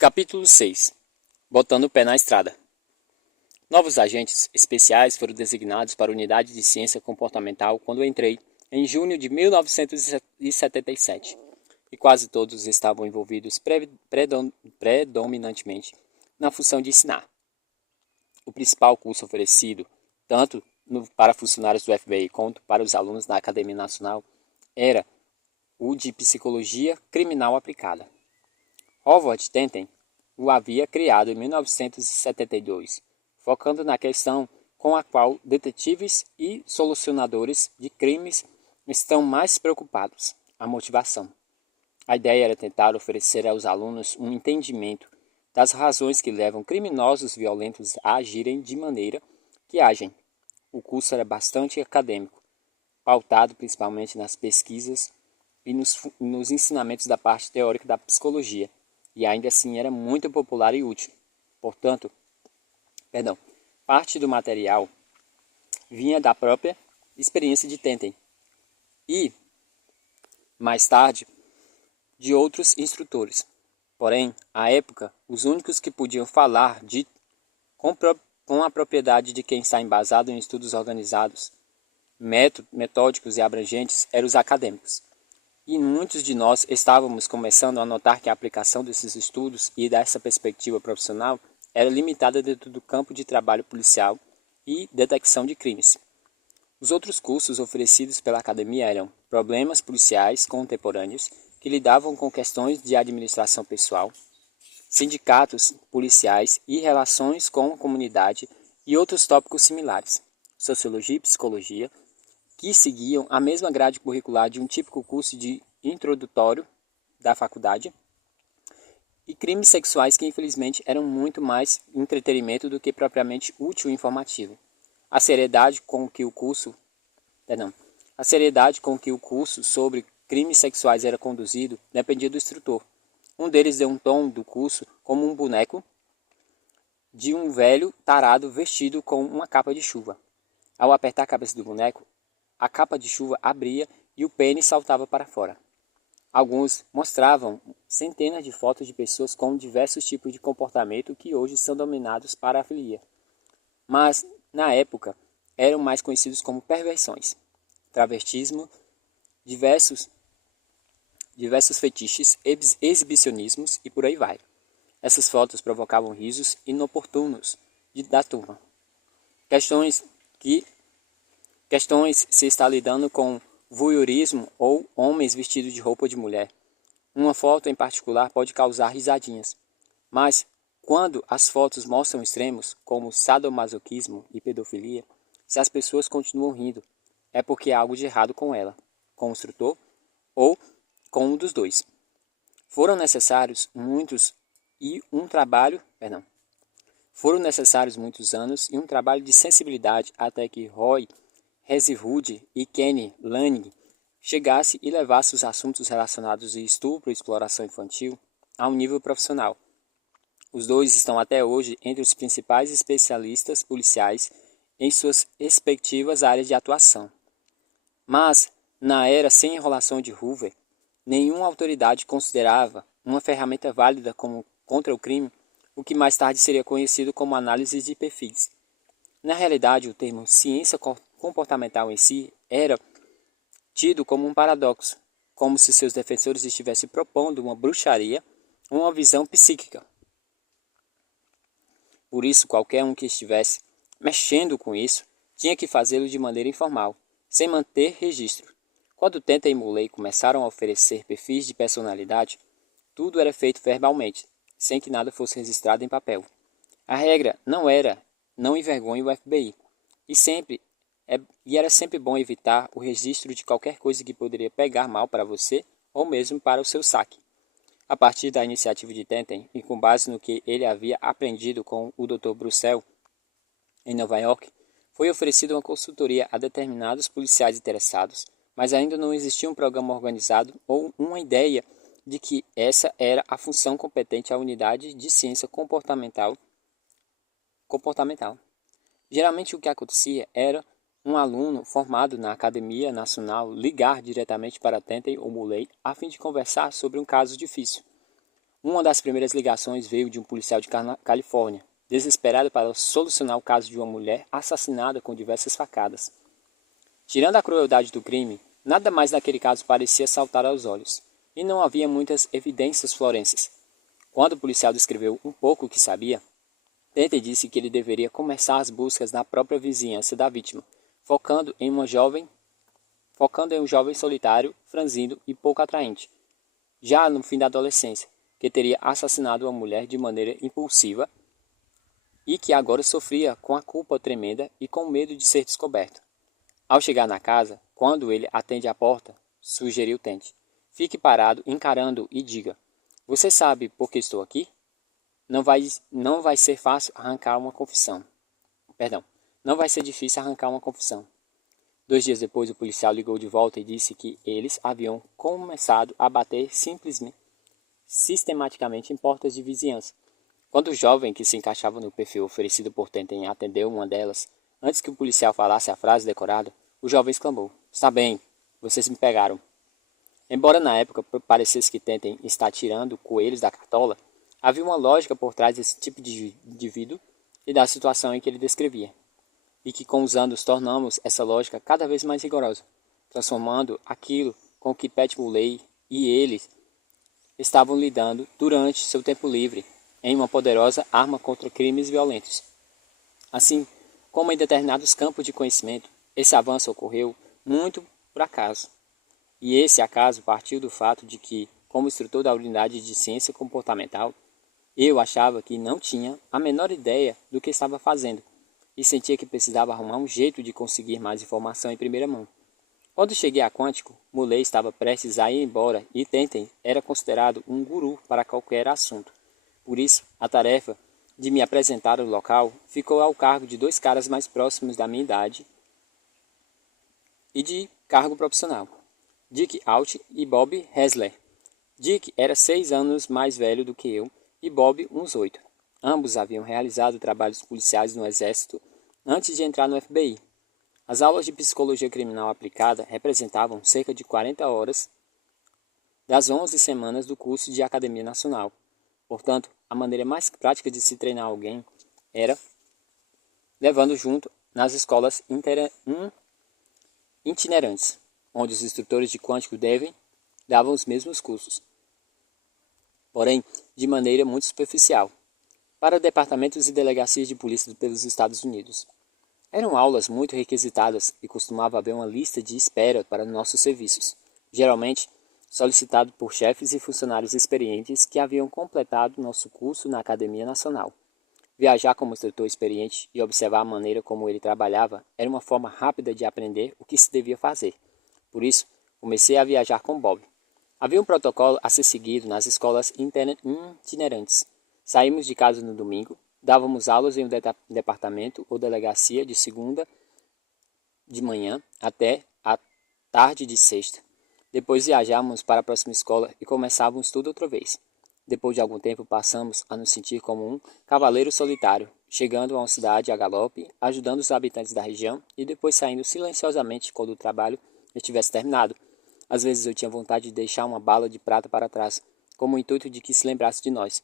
Capítulo 6. Botando o pé na estrada. Novos agentes especiais foram designados para a Unidade de Ciência Comportamental quando entrei, em junho de 1977, e quase todos estavam envolvidos predominantemente na função de ensinar. O principal curso oferecido, tanto para funcionários do FBI quanto para os alunos da Academia Nacional, era o de Psicologia Criminal Aplicada. Howard Tenten o havia criado em 1972, focando na questão com a qual detetives e solucionadores de crimes estão mais preocupados, a motivação. A ideia era tentar oferecer aos alunos um entendimento das razões que levam criminosos violentos a agirem de maneira que agem. O curso era bastante acadêmico, pautado principalmente nas pesquisas e nos ensinamentos da parte teórica da psicologia, e ainda assim era muito popular e útil. Portanto, parte do material vinha da própria experiência de Tenten e, mais tarde, de outros instrutores. Porém, à época, os únicos que podiam falar com a propriedade de quem está embasado em estudos organizados, metódicos e abrangentes eram os acadêmicos. E muitos de nós estávamos começando a notar que a aplicação desses estudos e dessa perspectiva profissional era limitada dentro do campo de trabalho policial e detecção de crimes. Os outros cursos oferecidos pela academia eram Problemas Policiais Contemporâneos, que lidavam com questões de administração pessoal, Sindicatos Policiais e Relações com a Comunidade e outros tópicos similares, Sociologia e Psicologia, que seguiam a mesma grade curricular de um típico curso de introdutório da faculdade, e crimes sexuais que infelizmente eram muito mais entretenimento do que propriamente útil e informativo. A seriedade com que o curso sobre crimes sexuais era conduzido dependia do instrutor. Um deles deu um tom do curso como um boneco de um velho tarado vestido com uma capa de chuva. Ao apertar a cabeça do boneco, a capa de chuva abria e o pênis saltava para fora. Alguns mostravam centenas de fotos de pessoas com diversos tipos de comportamento que hoje são dominados para a filia. Mas, na época, eram mais conhecidos como perversões, travestismo, diversos fetiches, exibicionismos e por aí vai. Essas fotos provocavam risos inoportunos da turma. Questões se está lidando com voyeurismo ou homens vestidos de roupa de mulher. Uma foto em particular pode causar risadinhas, mas quando as fotos mostram extremos, como sadomasoquismo e pedofilia, se as pessoas continuam rindo, é porque há algo de errado com ela, com o instrutor ou com um dos dois. Foram necessários muitos anos e um trabalho de sensibilidade até que Roy Hazelwood e Kenny Lanning chegasse e levasse os assuntos relacionados a estupro e exploração infantil a um nível profissional. Os dois estão até hoje entre os principais especialistas policiais em suas respectivas áreas de atuação. Mas, na era sem enrolação de Hoover, nenhuma autoridade considerava uma ferramenta válida contra o crime o que mais tarde seria conhecido como análise de perfis. Na realidade, o termo ciência comportamental em si era tido como um paradoxo, como se seus defensores estivessem propondo uma bruxaria, uma visão psíquica. Por isso, qualquer um que estivesse mexendo com isso tinha que fazê-lo de maneira informal, sem manter registro. Quando Tenten e Muley começaram a oferecer perfis de personalidade, tudo era feito verbalmente, sem que nada fosse registrado em papel. A regra não envergonhe o FBI, e era sempre bom evitar o registro de qualquer coisa que poderia pegar mal para você ou mesmo para o seu saque. A partir da iniciativa de Tenten e com base no que ele havia aprendido com o Dr. Brussel em Nova York, foi oferecida uma consultoria a determinados policiais interessados, mas ainda não existia um programa organizado ou uma ideia de que essa era a função competente à unidade de ciência comportamental. Geralmente o que acontecia era um aluno formado na Academia Nacional ligar diretamente para Tenten ou Muley a fim de conversar sobre um caso difícil. Uma das primeiras ligações veio de um policial de Califórnia, desesperado para solucionar o caso de uma mulher assassinada com diversas facadas. Tirando a crueldade do crime, nada mais naquele caso parecia saltar aos olhos, e não havia muitas evidências forenses. Quando o policial descreveu um pouco o que sabia, Tente disse que ele deveria começar as buscas na própria vizinhança da vítima, focando em um jovem solitário, franzino e pouco atraente, já no fim da adolescência, que teria assassinado uma mulher de maneira impulsiva e que agora sofria com a culpa tremenda e com medo de ser descoberto. Ao chegar na casa, quando ele atende à porta, sugeriu Tente: fique parado, encarando e diga: você sabe por que estou aqui? Não vai ser fácil arrancar uma confissão. Perdão, não vai ser difícil arrancar uma confissão. 2 dias depois, o policial ligou de volta e disse que eles haviam começado a bater sistematicamente em portas de vizinhança. Quando o jovem, que se encaixava no perfil oferecido por Tentem, atendeu uma delas, antes que o policial falasse a frase decorada, o jovem exclamou: está bem, vocês me pegaram. Embora na época parecesse que Tentem está tirando coelhos da cartola, havia uma lógica por trás desse tipo de indivíduo e da situação em que ele descrevia, e que com os anos tornamos essa lógica cada vez mais rigorosa, transformando aquilo com que Pat Muley e eles estavam lidando durante seu tempo livre em uma poderosa arma contra crimes violentos. Assim como em determinados campos de conhecimento, esse avanço ocorreu muito por acaso. E esse acaso partiu do fato de que, como instrutor da unidade de ciência comportamental, eu achava que não tinha a menor ideia do que estava fazendo e sentia que precisava arrumar um jeito de conseguir mais informação em primeira mão. Quando cheguei a Quântico, Muley estava prestes a ir embora e Tenten era considerado um guru para qualquer assunto. Por isso, a tarefa de me apresentar ao local ficou ao cargo de 2 caras mais próximos da minha idade e de cargo profissional, Dick Alt e Bob Hessler. Dick era 6 anos mais velho do que eu e Bob uns 8. Ambos haviam realizado trabalhos policiais no Exército antes de entrar no FBI. As aulas de psicologia criminal aplicada representavam cerca de 40 horas das 11 semanas do curso de Academia Nacional. Portanto, a maneira mais prática de se treinar alguém era levando junto nas escolas itinerantes, onde os instrutores de quântico davam os mesmos cursos, porém de maneira muito superficial, para departamentos e delegacias de polícia pelos Estados Unidos. Eram aulas muito requisitadas e costumava haver uma lista de espera para nossos serviços, geralmente solicitado por chefes e funcionários experientes que haviam completado nosso curso na Academia Nacional. Viajar como instrutor experiente e observar a maneira como ele trabalhava era uma forma rápida de aprender o que se devia fazer. Por isso, comecei a viajar com Bob. Havia um protocolo a ser seguido nas escolas itinerantes. Saímos de casa no domingo, dávamos aulas em um departamento ou delegacia de segunda de manhã até a tarde de sexta. Depois viajávamos para a próxima escola e começávamos tudo outra vez. Depois de algum tempo passamos a nos sentir como um cavaleiro solitário, chegando a uma cidade a galope, ajudando os habitantes da região e depois saindo silenciosamente quando o trabalho estivesse terminado. Às vezes eu tinha vontade de deixar uma bala de prata para trás, como o intuito de que se lembrasse de nós.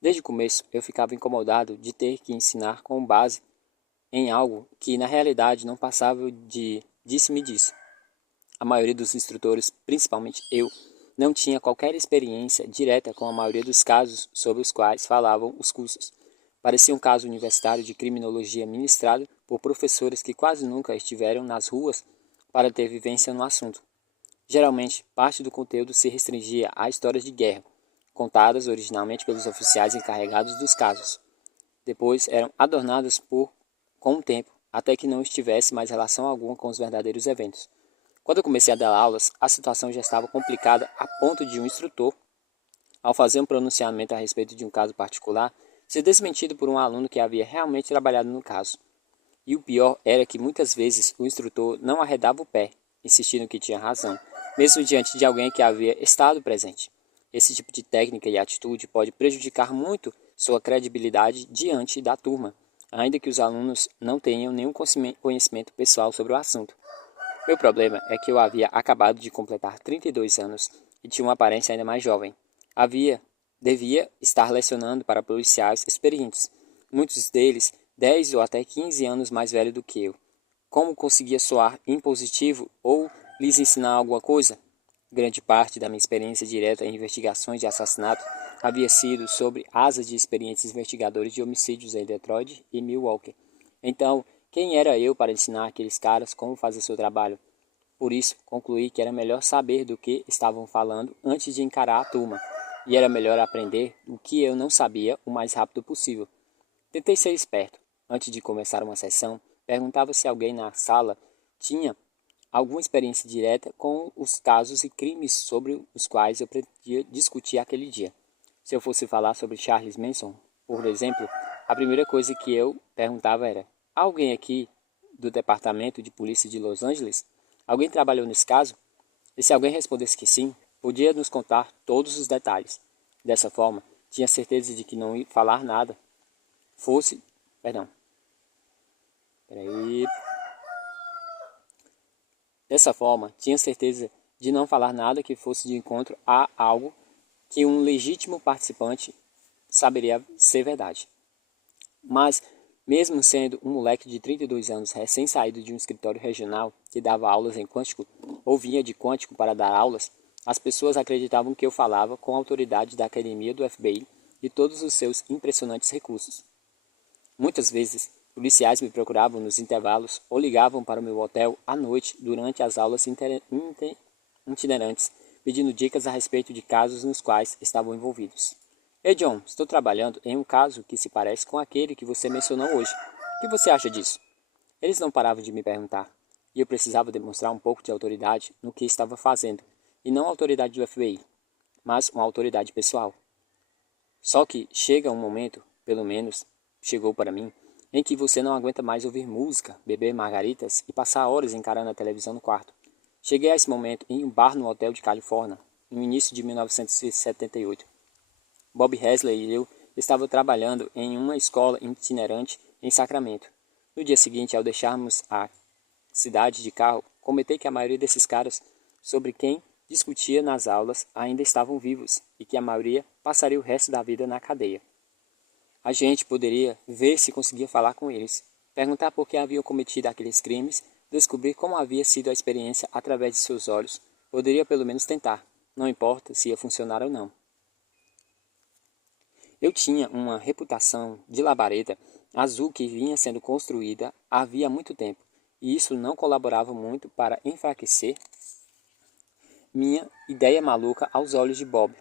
Desde o começo eu ficava incomodado de ter que ensinar com base em algo que na realidade não passava de disse-me-disse. A maioria dos instrutores, principalmente eu, não tinha qualquer experiência direta com a maioria dos casos sobre os quais falavam os cursos. Parecia um caso universitário de criminologia ministrado por professores que quase nunca estiveram nas ruas para ter vivência no assunto. Geralmente, parte do conteúdo se restringia a histórias de guerra, contadas originalmente pelos oficiais encarregados dos casos. Depois eram adornadas com o tempo, até que não estivesse mais relação alguma com os verdadeiros eventos. Quando eu comecei a dar aulas, a situação já estava complicada a ponto de um instrutor, ao fazer um pronunciamento a respeito de um caso particular, ser desmentido por um aluno que havia realmente trabalhado no caso. E o pior era que muitas vezes o instrutor não arredava o pé, insistindo que tinha razão, mesmo diante de alguém que havia estado presente. Esse tipo de técnica e atitude pode prejudicar muito sua credibilidade diante da turma, ainda que os alunos não tenham nenhum conhecimento pessoal sobre o assunto. Meu problema é que eu havia acabado de completar 32 anos e tinha uma aparência ainda mais jovem. Havia devia estar lecionando para policiais experientes, muitos deles 10 ou até 15 anos mais velhos do que eu. Como conseguia soar impositivo ou lhes ensinar alguma coisa? Grande parte da minha experiência direta em investigações de assassinato havia sido sobre asas de experientes investigadores de homicídios em Detroit e Milwaukee. Então, quem era eu para ensinar aqueles caras como fazer seu trabalho? Por isso, concluí que era melhor saber do que estavam falando antes de encarar a turma, e era melhor aprender o que eu não sabia o mais rápido possível. Tentei ser esperto. Antes de começar uma sessão, perguntava se alguém na sala tinha alguma experiência direta com os casos e crimes sobre os quais eu pretendia discutir aquele dia. Se eu fosse falar sobre Charles Manson, por exemplo, a primeira coisa que eu perguntava era: há alguém aqui do Departamento de Polícia de Los Angeles? Alguém trabalhou nesse caso? E se alguém respondesse que sim, podia nos contar todos os detalhes. Dessa forma, tinha certeza de que não ia falar nada. Dessa forma, tinha certeza de não falar nada que fosse de encontro a algo que um legítimo participante saberia ser verdade. Mas, mesmo sendo um moleque de 32 anos recém-saído de um escritório regional que dava aulas em quântico, ou vinha de quântico para dar aulas, as pessoas acreditavam que eu falava com a autoridade da academia do FBI e todos os seus impressionantes recursos. Muitas vezes, policiais me procuravam nos intervalos ou ligavam para o meu hotel à noite durante as aulas itinerantes, pedindo dicas a respeito de casos nos quais estavam envolvidos. Ei, John, estou trabalhando em um caso que se parece com aquele que você mencionou hoje. O que você acha disso? Eles não paravam de me perguntar, e eu precisava demonstrar um pouco de autoridade no que estava fazendo, e não a autoridade do FBI, mas uma autoridade pessoal. Só que chega um momento, pelo menos chegou para mim, em que você não aguenta mais ouvir música, beber margaritas e passar horas encarando a televisão no quarto. Cheguei a esse momento em um bar no hotel de Califórnia, no início de 1978. Bob Hesley e eu estávamos trabalhando em uma escola itinerante em Sacramento. No dia seguinte, ao deixarmos a cidade de carro, comentei que a maioria desses caras sobre quem discutia nas aulas ainda estavam vivos e que a maioria passaria o resto da vida na cadeia. A gente poderia ver se conseguia falar com eles, perguntar por que haviam cometido aqueles crimes, descobrir como havia sido a experiência através de seus olhos. Poderia pelo menos tentar, não importa se ia funcionar ou não. Eu tinha uma reputação de labareda azul que vinha sendo construída havia muito tempo, e isso não colaborava muito para enfraquecer minha ideia maluca aos olhos de Bob.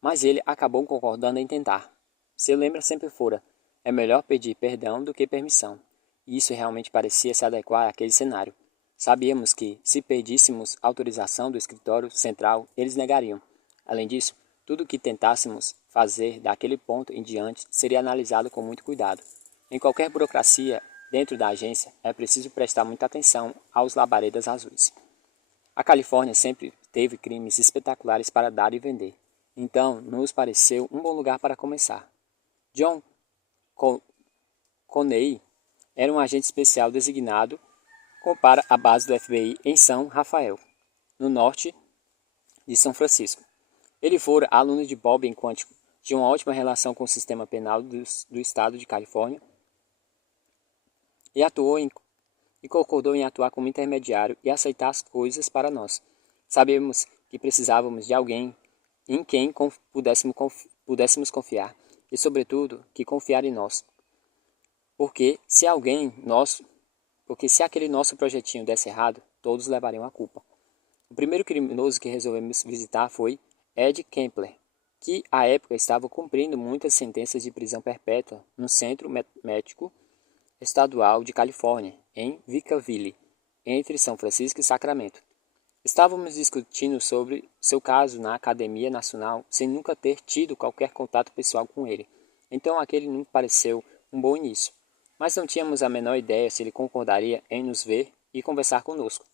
Mas ele acabou concordando em tentar. Seu lembra sempre fora: é melhor pedir perdão do que permissão. E isso realmente parecia se adequar àquele cenário. Sabíamos que, se pedíssemos autorização do escritório central, eles negariam. Além disso, tudo o que tentássemos fazer daquele ponto em diante seria analisado com muito cuidado. Em qualquer burocracia dentro da agência, é preciso prestar muita atenção aos labaredas azuis. A Califórnia sempre teve crimes espetaculares para dar e vender. Então, nos pareceu um bom lugar para começar. John Coney era um agente especial designado para a base do FBI em São Rafael, no norte de São Francisco. Ele fora aluno de Bob em quântico, tinha uma ótima relação com o sistema penal do estado de Califórnia e concordou em atuar como intermediário e aceitar as coisas para nós. Sabemos que precisávamos de alguém em quem pudéssemos confiar e, sobretudo, que confiar em nós. Porque se aquele nosso projetinho desse errado, todos levariam a culpa. O primeiro criminoso que resolvemos visitar foi Ed Kempler, que à época estava cumprindo muitas sentenças de prisão perpétua no Centro Médico Estadual de Califórnia, em Victorville, entre São Francisco e Sacramento. Estávamos discutindo sobre seu caso na Academia Nacional sem nunca ter tido qualquer contato pessoal com ele. Então aquele nos pareceu um bom início, mas não tínhamos a menor ideia se ele concordaria em nos ver e conversar conosco.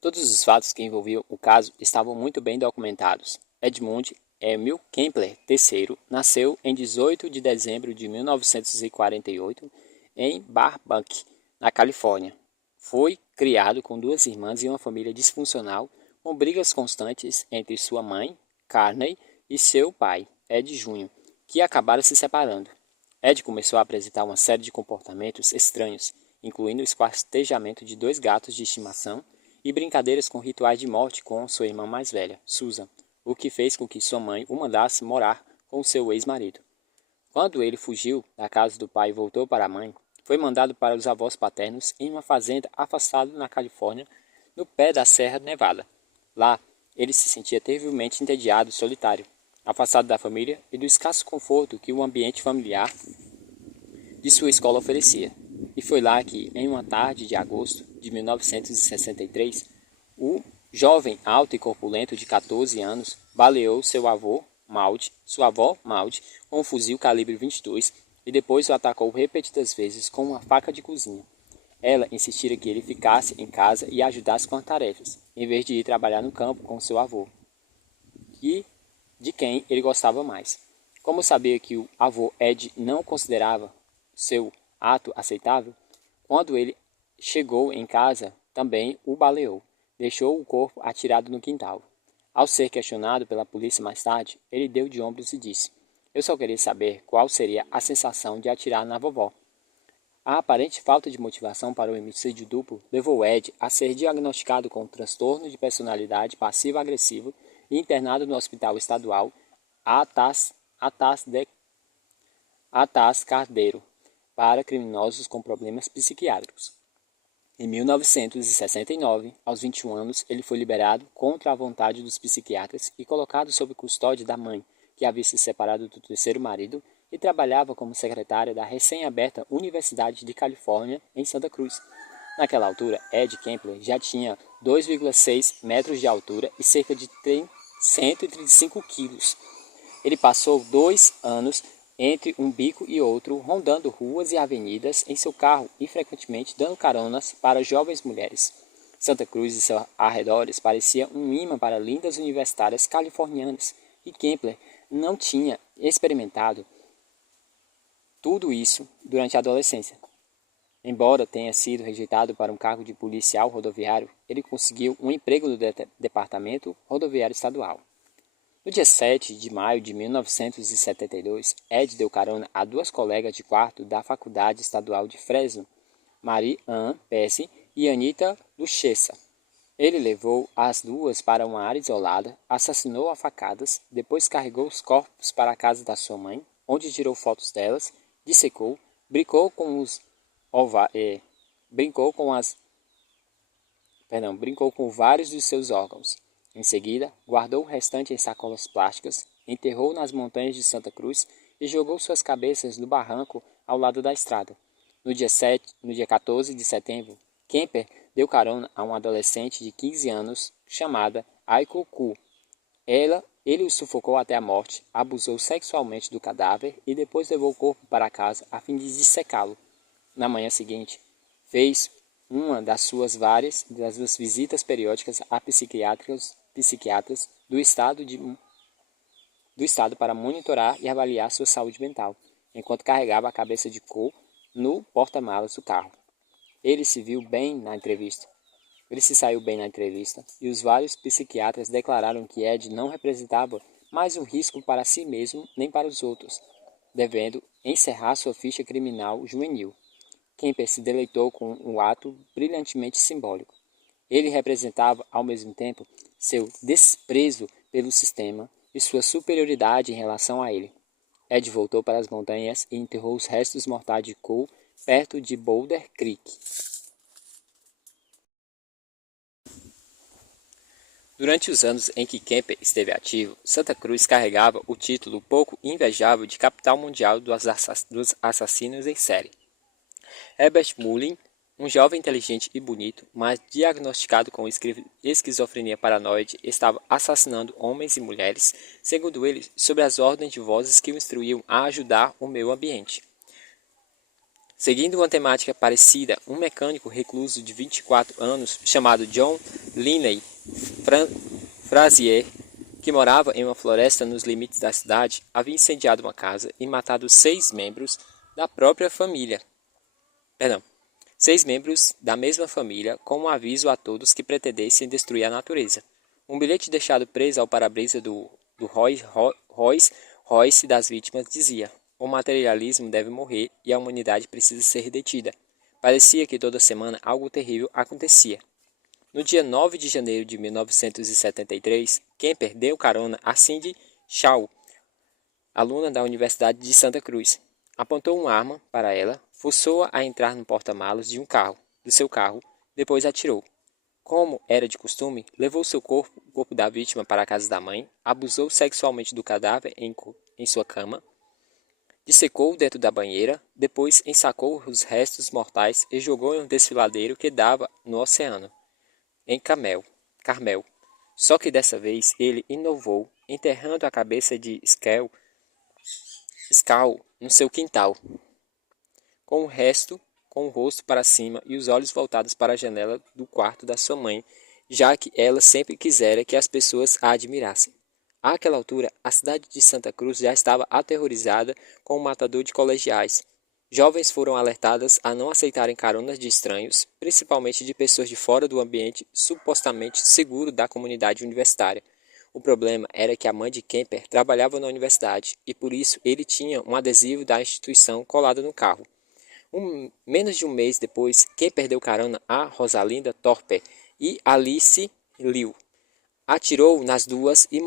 Todos os fatos que envolviam o caso estavam muito bem documentados. Edmund Emil Kempler III nasceu em 18 de dezembro de 1948 em Burbank, na Califórnia. Foi criado com duas irmãs e uma família disfuncional, com brigas constantes entre sua mãe, Carney e seu pai, Ed Jr., que acabaram se separando. Ed começou a apresentar uma série de comportamentos estranhos, incluindo o esquartejamento de 2 gatos de estimação e brincadeiras com rituais de morte com sua irmã mais velha, Susan, o que fez com que sua mãe o mandasse morar com seu ex-marido. Quando ele fugiu da casa do pai e voltou para a mãe, foi mandado para os avós paternos em uma fazenda afastada na Califórnia, no pé da Serra Nevada. Lá, ele se sentia terrivelmente entediado e solitário, afastado da família e do escasso conforto que o ambiente familiar de sua escola oferecia. E foi lá que, em uma tarde de agosto de 1963, o jovem alto e corpulento de 14 anos baleou sua avó Maud, com um fuzil calibre 22 e depois o atacou repetidas vezes com uma faca de cozinha. Ela insistira que ele ficasse em casa e ajudasse com as tarefas, em vez de ir trabalhar no campo com seu avô, e de quem ele gostava mais. Como sabia que o avô Ed não considerava seu ato aceitável, quando ele chegou em casa, também o baleou. Deixou o corpo atirado no quintal. Ao ser questionado pela polícia mais tarde, ele deu de ombros e disse: "Eu só queria saber qual seria a sensação de atirar na vovó." A aparente falta de motivação para o homicídio duplo levou Ed a ser diagnosticado com transtorno de personalidade passivo-agressivo e internado no Hospital Estadual Atascadero para criminosos com problemas psiquiátricos. Em 1969, aos 21 anos, ele foi liberado contra a vontade dos psiquiatras e colocado sob custódia da mãe, que havia se separado do terceiro marido e trabalhava como secretária da recém-aberta Universidade de Califórnia, em Santa Cruz. Naquela altura, Ed Kempler já tinha 2,6 metros de altura e cerca de 135 quilos. Ele passou 2 anos entre um bico e outro, rondando ruas e avenidas em seu carro e frequentemente dando caronas para jovens mulheres. Santa Cruz e seus arredores parecia um imã para lindas universitárias californianas, e Kempler não tinha experimentado tudo isso durante a adolescência. Embora tenha sido rejeitado para um cargo de policial rodoviário, ele conseguiu um emprego no Departamento Rodoviário Estadual. No dia 7 de maio de 1972, Ed deu carona a 2 colegas de quarto da Faculdade Estadual de Fresno, Mary Ann Pesce e Anita Luchessa. Ele levou as duas para uma área isolada, assassinou a facadas, depois carregou os corpos para a casa da sua mãe, onde tirou fotos delas, dissecou, brincou com vários dos seus órgãos. Em seguida, guardou o restante em sacolas plásticas, enterrou nas montanhas de Santa Cruz e jogou suas cabeças no barranco ao lado da estrada. No dia 14 de setembro, Kemper deu carona a uma adolescente de 15 anos chamada Aiko Ku. Ele o sufocou até a morte, abusou sexualmente do cadáver e depois levou o corpo para casa a fim de dissecá-lo. Na manhã seguinte, fez uma das suas visitas periódicas a psiquiatras do estado para monitorar e avaliar sua saúde mental, enquanto carregava a cabeça de Cole no porta-malas do carro. Ele se saiu bem na entrevista, e os vários psiquiatras declararam que Ed não representava mais um risco para si mesmo nem para os outros, devendo encerrar sua ficha criminal juvenil. Kemper se deleitou com um ato brilhantemente simbólico. Ele representava, ao mesmo tempo, seu desprezo pelo sistema e sua superioridade em relação a ele. Ed voltou para as montanhas e enterrou os restos mortais de Cole perto de Boulder Creek. Durante os anos em que Kemper esteve ativo, Santa Cruz carregava o título pouco invejável de capital mundial dos assassinos em série. Herbert Mullin, um jovem inteligente e bonito, mas diagnosticado com esquizofrenia paranoide, estava assassinando homens e mulheres, segundo ele, sob as ordens de vozes que o instruíam a ajudar o meio ambiente. Seguindo uma temática parecida, um mecânico recluso de 24 anos, chamado John Linney Frazier, que morava em uma floresta nos limites da cidade, havia incendiado uma casa e matado 6 membros da própria família. 6 membros da mesma família, com um aviso a todos que pretendessem destruir a natureza. Um bilhete deixado preso ao para-brisa do do Royce das vítimas dizia: o materialismo deve morrer e a humanidade precisa ser detida. Parecia que toda semana algo terrível acontecia. No dia 9 de janeiro de 1973, Kemper deu carona a Cindy Shaw, aluna da Universidade de Santa Cruz. Apontou uma arma para ela, forçou-a a entrar no porta-malas do seu carro, depois atirou. Como era de costume, levou o corpo da vítima para a casa da mãe, abusou sexualmente do cadáver em sua cama, dissecou dentro da banheira, depois ensacou os restos mortais e jogou em um desfiladeiro que dava no oceano, em Carmel. Só que dessa vez ele inovou, enterrando a cabeça de Scal no seu quintal, com o rosto para cima e os olhos voltados para a janela do quarto da sua mãe, já que ela sempre quisera que as pessoas a admirassem. Àquela altura, a cidade de Santa Cruz já estava aterrorizada com o matador de colegiais. Jovens foram alertadas a não aceitarem caronas de estranhos, principalmente de pessoas de fora do ambiente supostamente seguro da comunidade universitária. O problema era que a mãe de Kemper trabalhava na universidade e por isso ele tinha um adesivo da instituição colado no carro. Menos de um mês depois, Kemper deu carona a Rosalinda Thorpe e Alice Liu. Atirou nas duas e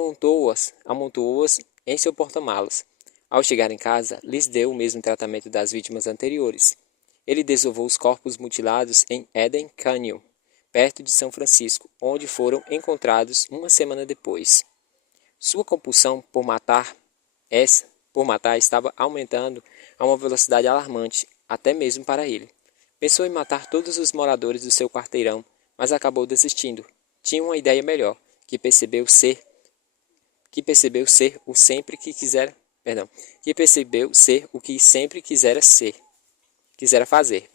amontoou-as em seu porta-malas. Ao chegar em casa, lhes deu o mesmo tratamento das vítimas anteriores. Ele desovou os corpos mutilados em Eden Canyon, perto de São Francisco, onde foram encontrados uma semana depois. Sua compulsão por matar estava aumentando a uma velocidade alarmante, até mesmo para ele. Pensou em matar todos os moradores do seu quarteirão, mas acabou desistindo. Tinha uma ideia melhor, que percebeu ser o sempre que quisera, que percebeu ser o que sempre quisera fazer.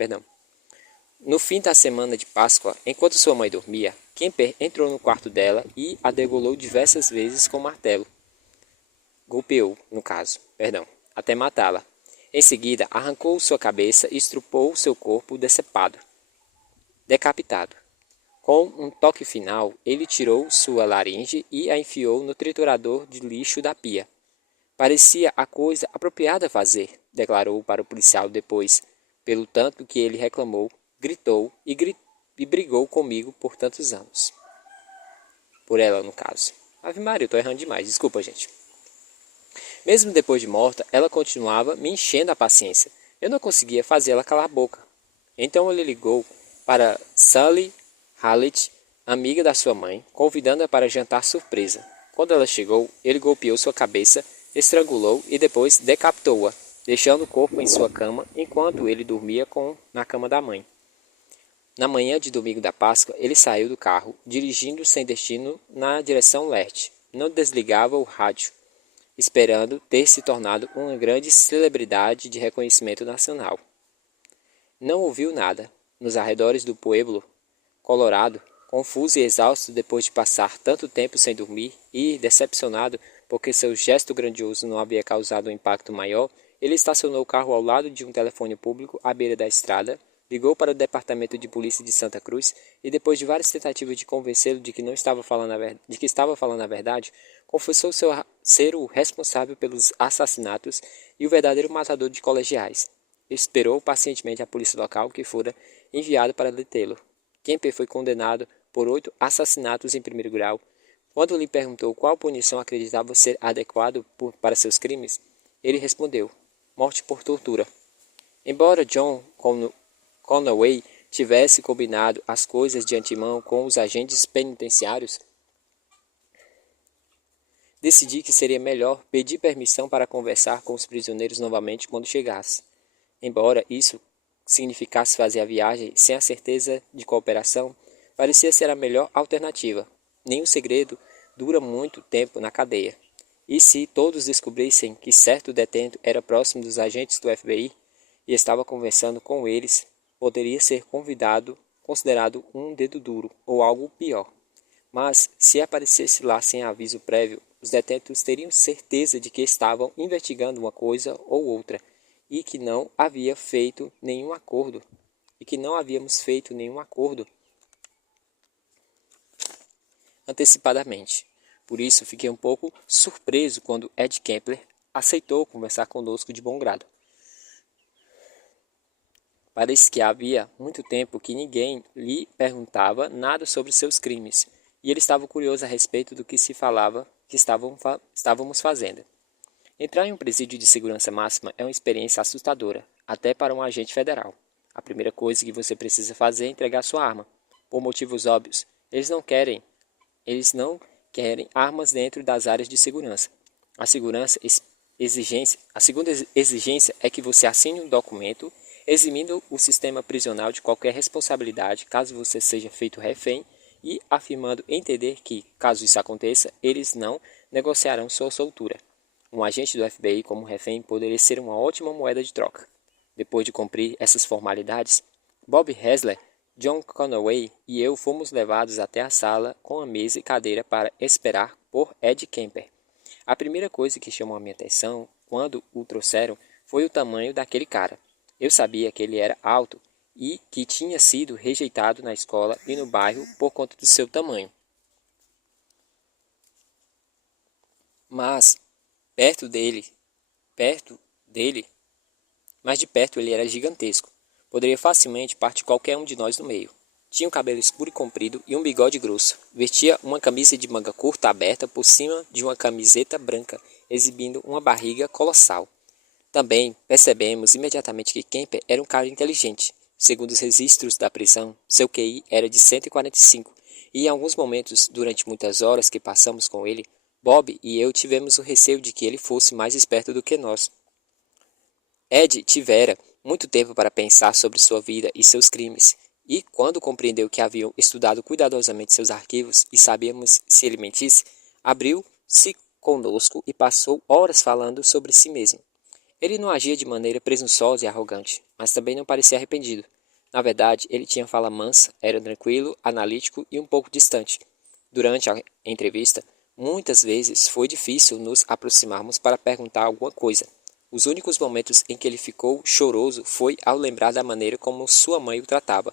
No fim da semana de Páscoa, enquanto sua mãe dormia, Kemper entrou no quarto dela e a degolou diversas vezes com martelo. Golpeou, até matá-la. Em seguida, arrancou sua cabeça e estrupou seu corpo decapitado. Com um toque final, ele tirou sua laringe e a enfiou no triturador de lixo da pia. Parecia a coisa apropriada a fazer, declarou para o policial depois, pelo tanto que ele reclamou, gritou e brigou comigo por tantos anos. Por ela, no caso. Ave Maria, eu tô errando demais, desculpa, gente. Mesmo depois de morta, ela continuava me enchendo a paciência. Eu não conseguia fazer ela calar a boca. Então ele ligou para Sally Hallett, amiga da sua mãe, convidando-a para jantar surpresa. Quando ela chegou, ele golpeou sua cabeça, estrangulou e depois decapitou-a, deixando o corpo em sua cama enquanto ele dormia na cama da mãe. Na manhã de domingo da Páscoa, ele saiu do carro, dirigindo sem destino na direção leste. Não desligava o rádio, esperando ter se tornado uma grande celebridade de reconhecimento nacional. Não ouviu nada. Nos arredores do Pueblo, Colorado, confuso e exausto depois de passar tanto tempo sem dormir e decepcionado porque seu gesto grandioso não havia causado um impacto maior, ele estacionou o carro ao lado de um telefone público à beira da estrada, ligou para o departamento de polícia de Santa Cruz e, depois de várias tentativas de convencê-lo de que estava falando a verdade, confessou ser o responsável pelos assassinatos e o verdadeiro matador de colegiais. Esperou pacientemente a polícia local, que fora enviada para detê-lo. Kemper foi condenado por 8 assassinatos em primeiro grau. Quando lhe perguntou qual punição acreditava ser adequado para seus crimes, ele respondeu: morte por tortura. Embora John Conaway tivesse combinado as coisas de antemão com os agentes penitenciários, decidi que seria melhor pedir permissão para conversar com os prisioneiros novamente quando chegasse. Embora isso significasse fazer a viagem sem a certeza de cooperação, parecia ser a melhor alternativa. Nenhum segredo dura muito tempo na cadeia. E se todos descobrissem que certo detento era próximo dos agentes do FBI e estava conversando com eles, poderia ser considerado um dedo duro ou algo pior. Mas, se aparecesse lá sem aviso prévio, os detentos teriam certeza de que estavam investigando uma coisa ou outra e que não havíamos feito nenhum acordo antecipadamente. Por isso, fiquei um pouco surpreso quando Ed Kemper aceitou conversar conosco de bom grado. Parece que havia muito tempo que ninguém lhe perguntava nada sobre seus crimes, e ele estava curioso a respeito do que se falava que estávamos fazendo. Entrar em um presídio de segurança máxima é uma experiência assustadora, até para um agente federal. A primeira coisa que você precisa fazer é entregar sua arma. Por motivos óbvios, eles não querem armas dentro das áreas de segurança. A segunda exigência é que você assine um documento eximindo o sistema prisional de qualquer responsabilidade caso você seja feito refém e afirmando entender que, caso isso aconteça, eles não negociarão sua soltura. Um agente do FBI como refém poderia ser uma ótima moeda de troca. Depois de cumprir essas formalidades, Bob Hessler, John Conaway e eu fomos levados até a sala com a mesa e cadeira para esperar por Ed Kemper. A primeira coisa que chamou a minha atenção quando o trouxeram foi o tamanho daquele cara. Eu sabia que ele era alto e que tinha sido rejeitado na escola e no bairro por conta do seu tamanho. Mas perto dele, mas de perto ele era gigantesco. Poderia facilmente partir qualquer um de nós no meio. Tinha um cabelo escuro e comprido e um bigode grosso. Vestia uma camisa de manga curta aberta por cima de uma camiseta branca, exibindo uma barriga colossal. Também percebemos imediatamente que Kemper era um cara inteligente. Segundo os registros da prisão, seu QI era de 145, e em alguns momentos, durante muitas horas que passamos com ele, Bob e eu tivemos o receio de que ele fosse mais esperto do que nós. Ed tivera muito tempo para pensar sobre sua vida e seus crimes, e quando compreendeu que haviam estudado cuidadosamente seus arquivos e sabíamos se ele mentisse, abriu-se conosco e passou horas falando sobre si mesmo. Ele não agia de maneira presunçosa e arrogante, mas também não parecia arrependido. Na verdade, ele tinha fala mansa, era tranquilo, analítico e um pouco distante. Durante a entrevista, muitas vezes foi difícil nos aproximarmos para perguntar alguma coisa. Os únicos momentos em que ele ficou choroso foi ao lembrar da maneira como sua mãe o tratava.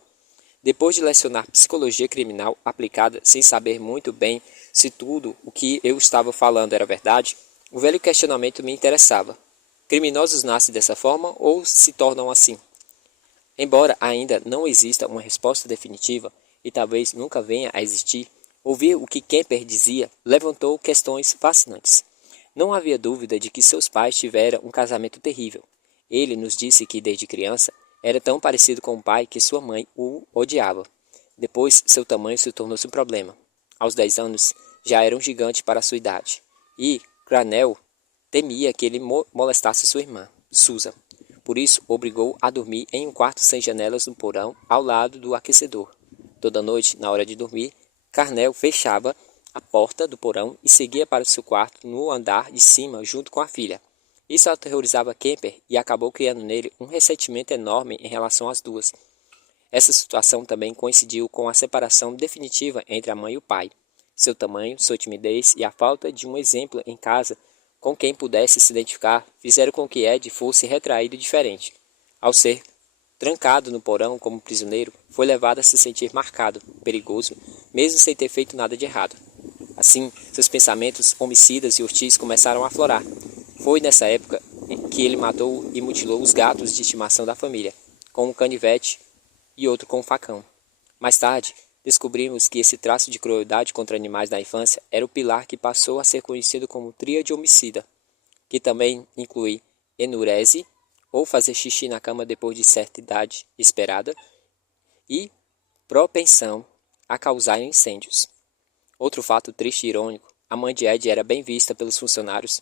Depois de lecionar psicologia criminal aplicada sem saber muito bem se tudo o que eu estava falando era verdade, o velho questionamento me interessava. Criminosos nascem dessa forma ou se tornam assim? Embora ainda não exista uma resposta definitiva, e talvez nunca venha a existir, ouvir o que Kemper dizia levantou questões fascinantes. Não havia dúvida de que seus pais tiveram um casamento terrível. Ele nos disse que, desde criança, era tão parecido com o pai que sua mãe o odiava. Depois, seu tamanho se tornou-se um problema. Aos 10 anos, já era um gigante para sua idade. E Cranell temia que ele molestasse sua irmã, Susan. Por isso, obrigou a dormir em um quarto sem janelas no porão, ao lado do aquecedor. Toda noite, na hora de dormir, Carnell fechava a porta do porão e seguia para o seu quarto no andar de cima junto com a filha. Isso aterrorizava Kemper e acabou criando nele um ressentimento enorme em relação às duas. Essa situação também coincidiu com a separação definitiva entre a mãe e o pai. Seu tamanho, sua timidez e a falta de um exemplo em casa com quem pudesse se identificar fizeram com que Ed fosse retraído e diferente. Ao ser trancado no porão como prisioneiro, foi levado a se sentir marcado, perigoso, mesmo sem ter feito nada de errado. Assim, seus pensamentos homicidas e hostis começaram a aflorar. Foi nessa época que ele matou e mutilou os gatos de estimação da família, com um canivete e outro com um facão. Mais tarde, descobrimos que esse traço de crueldade contra animais na infância era o pilar que passou a ser conhecido como tríade homicida, que também inclui enurese, ou fazer xixi na cama depois de certa idade esperada, e propensão a causar incêndios. Outro fato triste e irônico, a mãe de Ed era bem vista pelos funcionários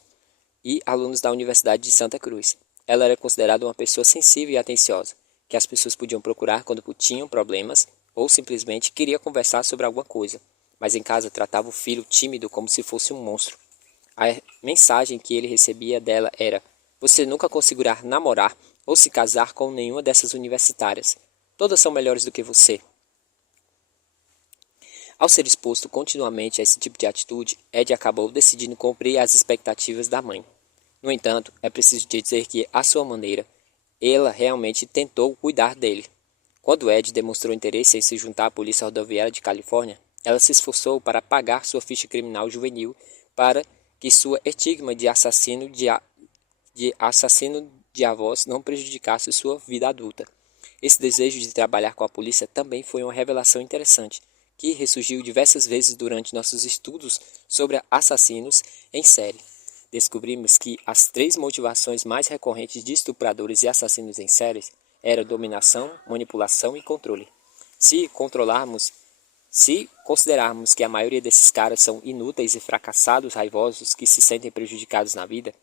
e alunos da Universidade de Santa Cruz. Ela era considerada uma pessoa sensível e atenciosa, que as pessoas podiam procurar quando tinham problemas ou simplesmente queria conversar sobre alguma coisa, mas em casa tratava o filho tímido como se fosse um monstro. A mensagem que ele recebia dela era: você nunca conseguirá namorar ou se casar com nenhuma dessas universitárias. Todas são melhores do que você. Ao ser exposto continuamente a esse tipo de atitude, Ed acabou decidindo cumprir as expectativas da mãe. No entanto, é preciso dizer que, à sua maneira, ela realmente tentou cuidar dele. Quando Ed demonstrou interesse em se juntar à Polícia Rodoviária de Califórnia, Ela se esforçou para apagar sua ficha criminal juvenil para que sua estigma de assassino de avós não prejudicasse sua vida adulta. Esse desejo de trabalhar com a polícia também foi uma revelação interessante, que ressurgiu diversas vezes durante nossos estudos sobre assassinos em série. Descobrimos que as 3 motivações mais recorrentes de estupradores e assassinos em séries eram dominação, manipulação e controle. Se considerarmos que a maioria desses caras são inúteis e fracassados raivosos que se sentem prejudicados na vida,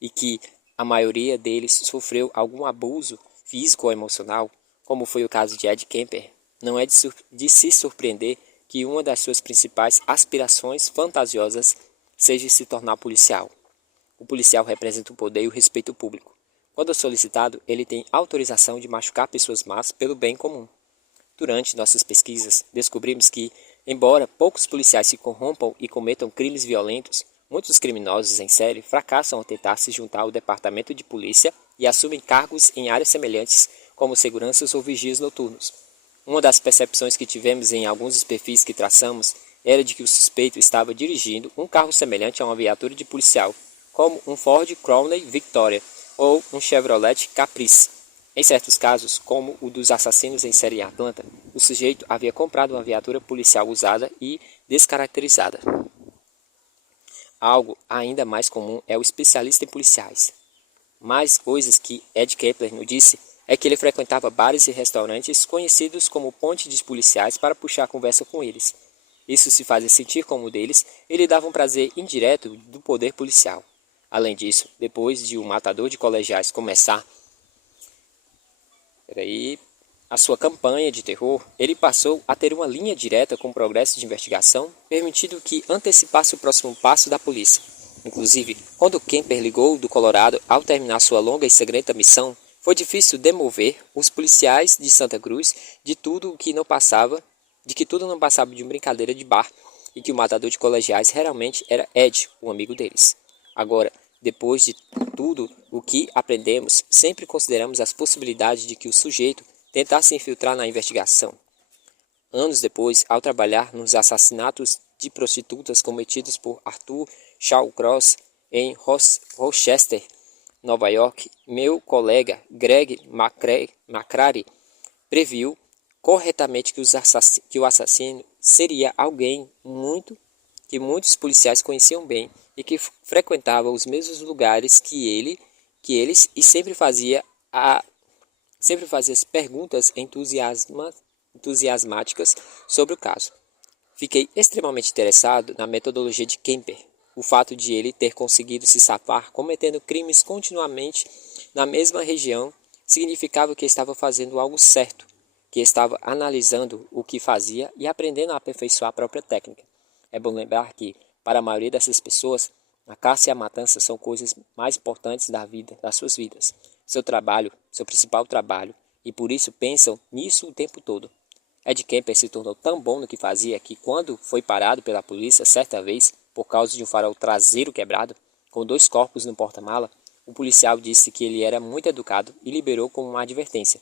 e que a maioria deles sofreu algum abuso físico ou emocional, como foi o caso de Ed Kemper, não é de se surpreender que uma das suas principais aspirações fantasiosas seja se tornar policial. O policial representa o poder e o respeito público. Quando solicitado, ele tem autorização de machucar pessoas más pelo bem comum. Durante nossas pesquisas, descobrimos que, embora poucos policiais se corrompam e cometam crimes violentos, muitos criminosos em série fracassam ao tentar se juntar ao departamento de polícia e assumem cargos em áreas semelhantes, como seguranças ou vigias noturnos. Uma das percepções que tivemos em alguns dos perfis que traçamos era de que o suspeito estava dirigindo um carro semelhante a uma viatura de policial, como um Ford Crowley Victoria ou um Chevrolet Caprice. Em certos casos, como o dos assassinos em série em Atlanta, o sujeito havia comprado uma viatura policial usada e descaracterizada. Algo ainda mais comum é o especialista em policiais. Mais coisas que Ed Kemper nos disse é que ele frequentava bares e restaurantes conhecidos como ponte de policiais para puxar a conversa com eles. Isso se fazia sentir como um deles e lhe dava um prazer indireto do poder policial. Além disso, depois de o matador de colegiais começar a sua campanha de terror, ele passou a ter uma linha direta com o progresso de investigação, permitindo que antecipasse o próximo passo da polícia. Inclusive, quando Kemper ligou do Colorado ao terminar sua longa e sangrenta missão, foi difícil demover os policiais de Santa Cruz de que tudo não passava de uma brincadeira de bar e que o matador de colegiais realmente era Ed, um amigo deles. Agora, depois de tudo o que aprendemos, sempre consideramos as possibilidades de que o sujeito tentasse infiltrar na investigação. Anos depois, ao trabalhar nos assassinatos de prostitutas cometidos por Arthur Shawcross em Rochester, Nova York, meu colega Greg McCrary previu corretamente que o assassino seria alguém que muitos policiais conheciam bem e que frequentava os mesmos lugares que eles e sempre fazia perguntas entusiasmáticas sobre o caso. Fiquei extremamente interessado na metodologia de Kemper. O fato de ele ter conseguido se safar cometendo crimes continuamente na mesma região significava que estava fazendo algo certo, que estava analisando o que fazia e aprendendo a aperfeiçoar a própria técnica. É bom lembrar que, para a maioria dessas pessoas, a caça e a matança são coisas mais importantes das suas vidas. Seu principal trabalho, e por isso pensam nisso o tempo todo. Ed Kemper se tornou tão bom no que fazia que, quando foi parado pela polícia certa vez, por causa de um farol traseiro quebrado, com 2 corpos no porta-mala, o policial disse que ele era muito educado e liberou como uma advertência.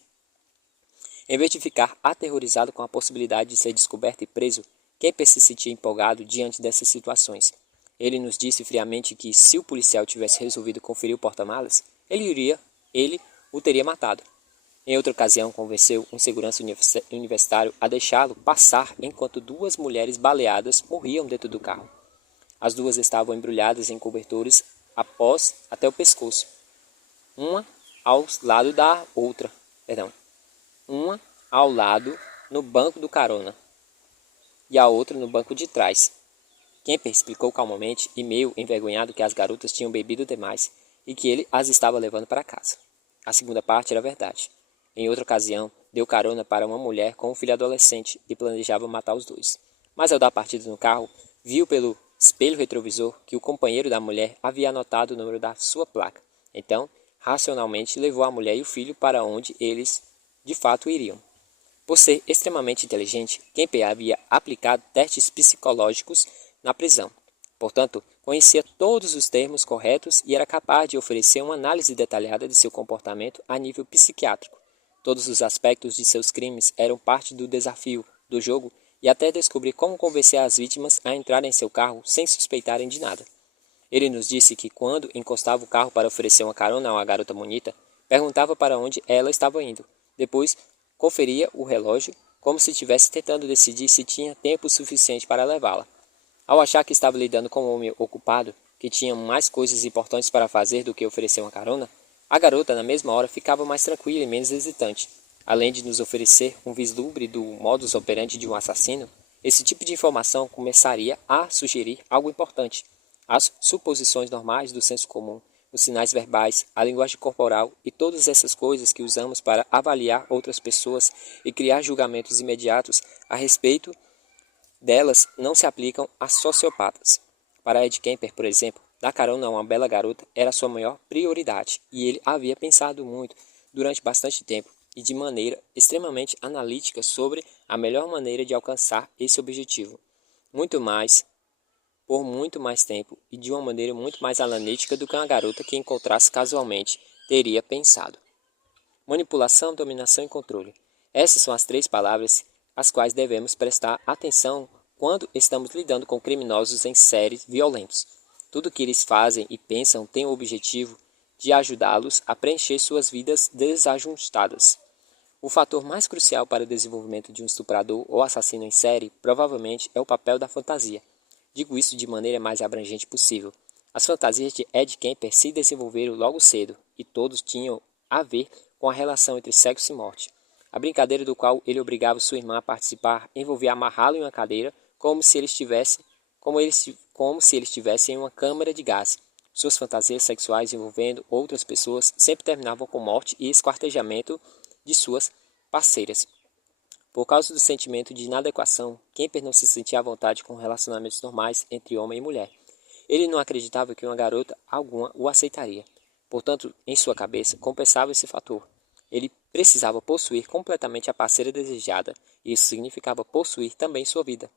Em vez de ficar aterrorizado com a possibilidade de ser descoberto e preso, Kemper se sentia empolgado diante dessas situações. Ele nos disse friamente que, se o policial tivesse resolvido conferir o porta-malas, ele o teria matado. Em outra ocasião, convenceu um segurança universitário a deixá-lo passar enquanto 2 mulheres baleadas morriam dentro do carro. As 2 estavam embrulhadas em cobertores até o pescoço, uma ao lado no banco do carona e a outra no banco de trás. Kemper explicou calmamente e meio envergonhado que as garotas tinham bebido demais e que ele as estava levando para casa. A segunda parte era verdade. Em outra ocasião, deu carona para uma mulher com um filho adolescente e planejava matar os 2. Mas ao dar partida no carro, viu pelo espelho retrovisor que o companheiro da mulher havia anotado o número da sua placa. Então, racionalmente, levou a mulher e o filho para onde eles, de fato, iriam. Por ser extremamente inteligente, Kemper havia aplicado testes psicológicos na prisão. Portanto, conhecia todos os termos corretos e era capaz de oferecer uma análise detalhada de seu comportamento a nível psiquiátrico. Todos os aspectos de seus crimes eram parte do desafio do jogo e até descobrir como convencer as vítimas a entrarem em seu carro sem suspeitarem de nada. Ele nos disse que quando encostava o carro para oferecer uma carona a uma garota bonita, perguntava para onde ela estava indo. Depois, conferia o relógio como se estivesse tentando decidir se tinha tempo suficiente para levá-la. Ao achar que estava lidando com um homem ocupado, que tinha mais coisas importantes para fazer do que oferecer uma carona, a garota, na mesma hora, ficava mais tranquila e menos hesitante. Além de nos oferecer um vislumbre do modus operandi de um assassino, esse tipo de informação começaria a sugerir algo importante. As suposições normais do senso comum, os sinais verbais, a linguagem corporal e todas essas coisas que usamos para avaliar outras pessoas e criar julgamentos imediatos a respeito delas não se aplicam a sociopatas. Para Ed Kemper, por exemplo, dar carona a uma bela garota era sua maior prioridade, e ele havia pensado muito durante bastante tempo e de maneira extremamente analítica sobre a melhor maneira de alcançar esse objetivo. Por muito mais tempo e de uma maneira muito mais analítica do que uma garota que encontrasse casualmente teria pensado. Manipulação, dominação e controle. Essas são as 3 palavras às quais devemos prestar atenção quando estamos lidando com criminosos em série violentos. Tudo que eles fazem e pensam tem o objetivo de ajudá-los a preencher suas vidas desajustadas. O fator mais crucial para o desenvolvimento de um estuprador ou assassino em série provavelmente é o papel da fantasia. Digo isso de maneira mais abrangente possível. As fantasias de Ed Kemper se desenvolveram logo cedo e todos tinham a ver com a relação entre sexo e morte. A brincadeira do qual ele obrigava sua irmã a participar envolvia amarrá-lo em uma cadeira como se ele estivesse em uma câmara de gás. Suas fantasias sexuais envolvendo outras pessoas sempre terminavam com morte e esquartejamento de suas parceiras. Por causa do sentimento de inadequação, Kemper não se sentia à vontade com relacionamentos normais entre homem e mulher. Ele não acreditava que uma garota alguma o aceitaria. Portanto, em sua cabeça, compensava esse fator. Ele precisava possuir completamente a parceira desejada, e isso significava possuir também sua vida.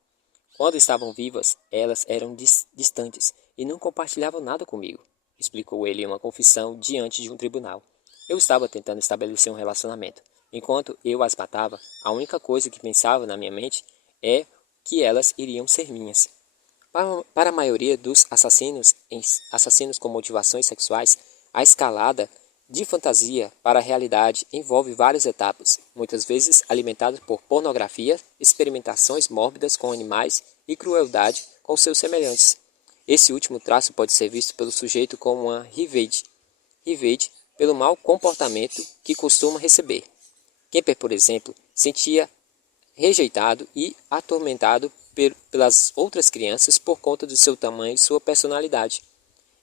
Quando estavam vivas, elas eram distantes e não compartilhavam nada comigo, explicou ele em uma confissão diante de um tribunal. Eu estava tentando estabelecer um relacionamento. Enquanto eu as matava, a única coisa que pensava na minha mente é que elas iriam ser minhas. Para a maioria dos assassinos com motivações sexuais, a escalada de fantasia para a realidade envolve várias etapas, muitas vezes alimentadas por pornografia, experimentações mórbidas com animais e crueldade com seus semelhantes. Esse último traço pode ser visto pelo sujeito como uma revenge pelo mau comportamento que costuma receber. Kemper, por exemplo, sentia rejeitado e atormentado pelas outras crianças por conta do seu tamanho e sua personalidade.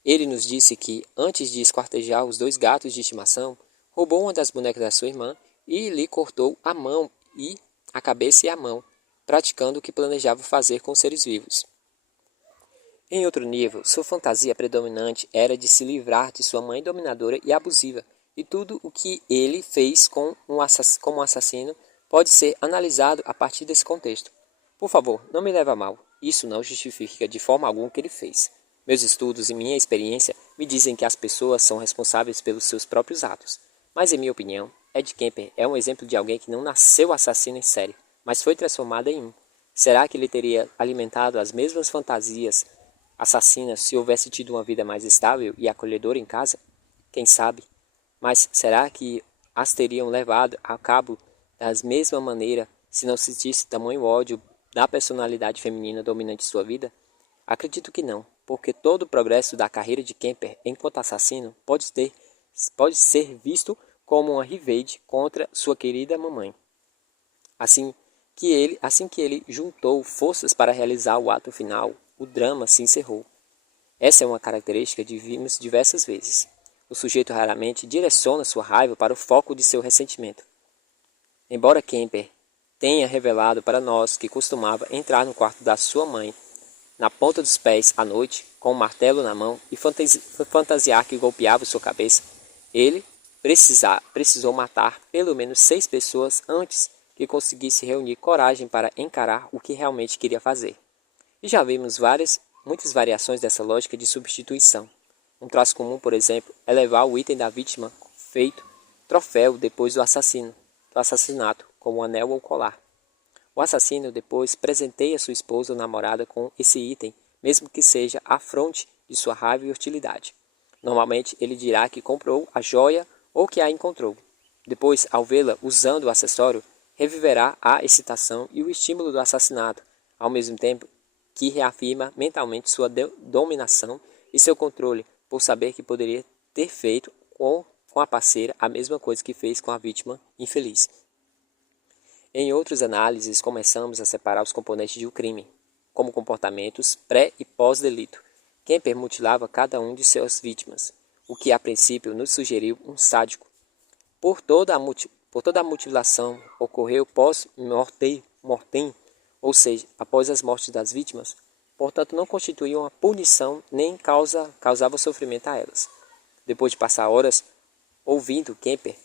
Ele nos disse que, antes de esquartejar os 2 gatos de estimação, roubou uma das bonecas da sua irmã e lhe cortou a mão e a cabeça e a mão, praticando o que planejava fazer com seres vivos. Em outro nível, sua fantasia predominante era de se livrar de sua mãe dominadora e abusiva, e tudo o que ele fez como um assassino pode ser analisado a partir desse contexto. Por favor, não me leve a mal. Isso não justifica de forma alguma o que ele fez. Meus estudos e minha experiência me dizem que as pessoas são responsáveis pelos seus próprios atos. Mas, em minha opinião, Ed Kemper é um exemplo de alguém que não nasceu assassino em série, mas foi transformado em um. Será que ele teria alimentado as mesmas fantasias assassinas se houvesse tido uma vida mais estável e acolhedora em casa? Quem sabe? Mas será que as teriam levado a cabo da mesma maneira se não sentisse tamanho ódio da personalidade feminina dominante de sua vida? Acredito que não, porque todo o progresso da carreira de Kemper enquanto assassino pode ser visto como uma revenge contra sua querida mamãe. Assim que ele juntou forças para realizar o ato final, o drama se encerrou. Essa é uma característica que vimos diversas vezes. O sujeito raramente direciona sua raiva para o foco de seu ressentimento. Embora Kemper tenha revelado para nós que costumava entrar no quarto da sua mãe, na ponta dos pés à noite, com um martelo na mão e fantasiar que golpeava sua cabeça, ele precisou matar pelo menos 6 pessoas antes que conseguisse reunir coragem para encarar o que realmente queria fazer. E já vimos muitas variações dessa lógica de substituição. Um traço comum, por exemplo, é levar o item da vítima feito troféu depois do assassinato, como um anel ou colar. O assassino depois presenteia sua esposa ou namorada com esse item, mesmo que seja a fronte de sua raiva e hostilidade. Normalmente ele dirá que comprou a joia ou que a encontrou. Depois, ao vê-la usando o acessório, reviverá a excitação e o estímulo do assassinato, ao mesmo tempo que reafirma mentalmente sua dominação e seu controle, por saber que poderia ter feito com a parceira a mesma coisa que fez com a vítima infeliz. Em outras análises, começamos a separar os componentes de um crime, como comportamentos pré- e pós-delito. Kemper mutilava cada um de suas vítimas, o que a princípio nos sugeriu um sádico. Por toda a mutilação ocorreu pós-mortem, ou seja, após as mortes das vítimas, portanto não constituía uma punição nem causava sofrimento a elas. Depois de passar horas ouvindo Kemper,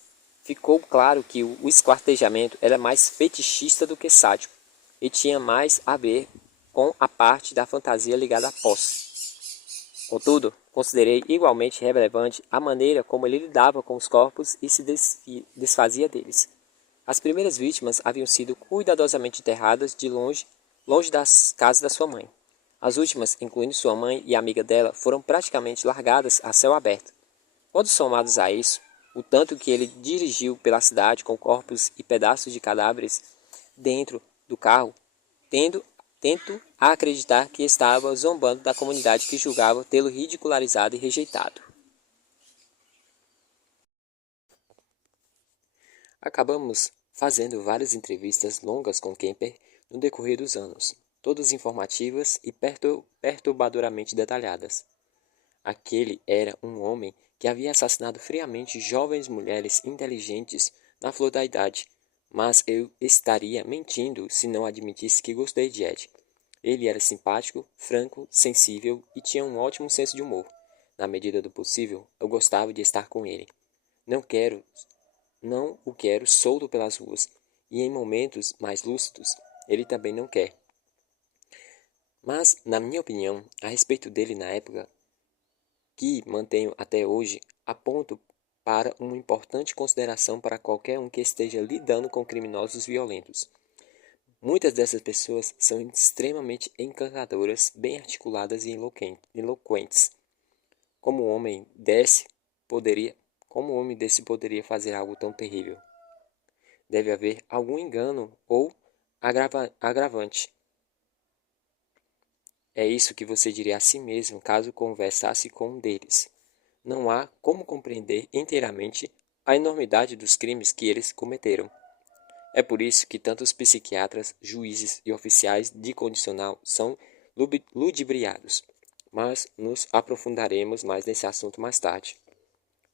ficou claro que o esquartejamento era mais fetichista do que sádico e tinha mais a ver com a parte da fantasia ligada à posse. Contudo, considerei igualmente relevante a maneira como ele lidava com os corpos e se desfazia deles. As primeiras vítimas haviam sido cuidadosamente enterradas de longe das casas da sua mãe. As últimas, incluindo sua mãe e a amiga dela, foram praticamente largadas a céu aberto. Quando somados a isso, o tanto que ele dirigiu pela cidade com corpos e pedaços de cadáveres dentro do carro, tento acreditar que estava zombando da comunidade que julgava tê-lo ridicularizado e rejeitado. Acabamos fazendo várias entrevistas longas com Kemper no decorrer dos anos, todas informativas e perturbadoramente detalhadas. Aquele era um homem que havia assassinado friamente jovens mulheres inteligentes na flor da idade, mas eu estaria mentindo se não admitisse que gostei de Ed. Ele era simpático, franco, sensível e tinha um ótimo senso de humor. Na medida do possível, eu gostava de estar com ele. Não o quero solto pelas ruas, e em momentos mais lúcidos, ele também não quer. Mas, na minha opinião, a respeito dele na época, que mantenho até hoje, aponto para uma importante consideração para qualquer um que esteja lidando com criminosos violentos. Muitas dessas pessoas são extremamente encantadoras, bem articuladas e eloquentes. Como um homem desse poderia fazer algo tão terrível? Deve haver algum engano ou agravante. É isso que você diria a si mesmo caso conversasse com um deles. Não há como compreender inteiramente a enormidade dos crimes que eles cometeram. É por isso que tantos psiquiatras, juízes e oficiais de condicional são ludibriados. Mas nos aprofundaremos mais nesse assunto mais tarde.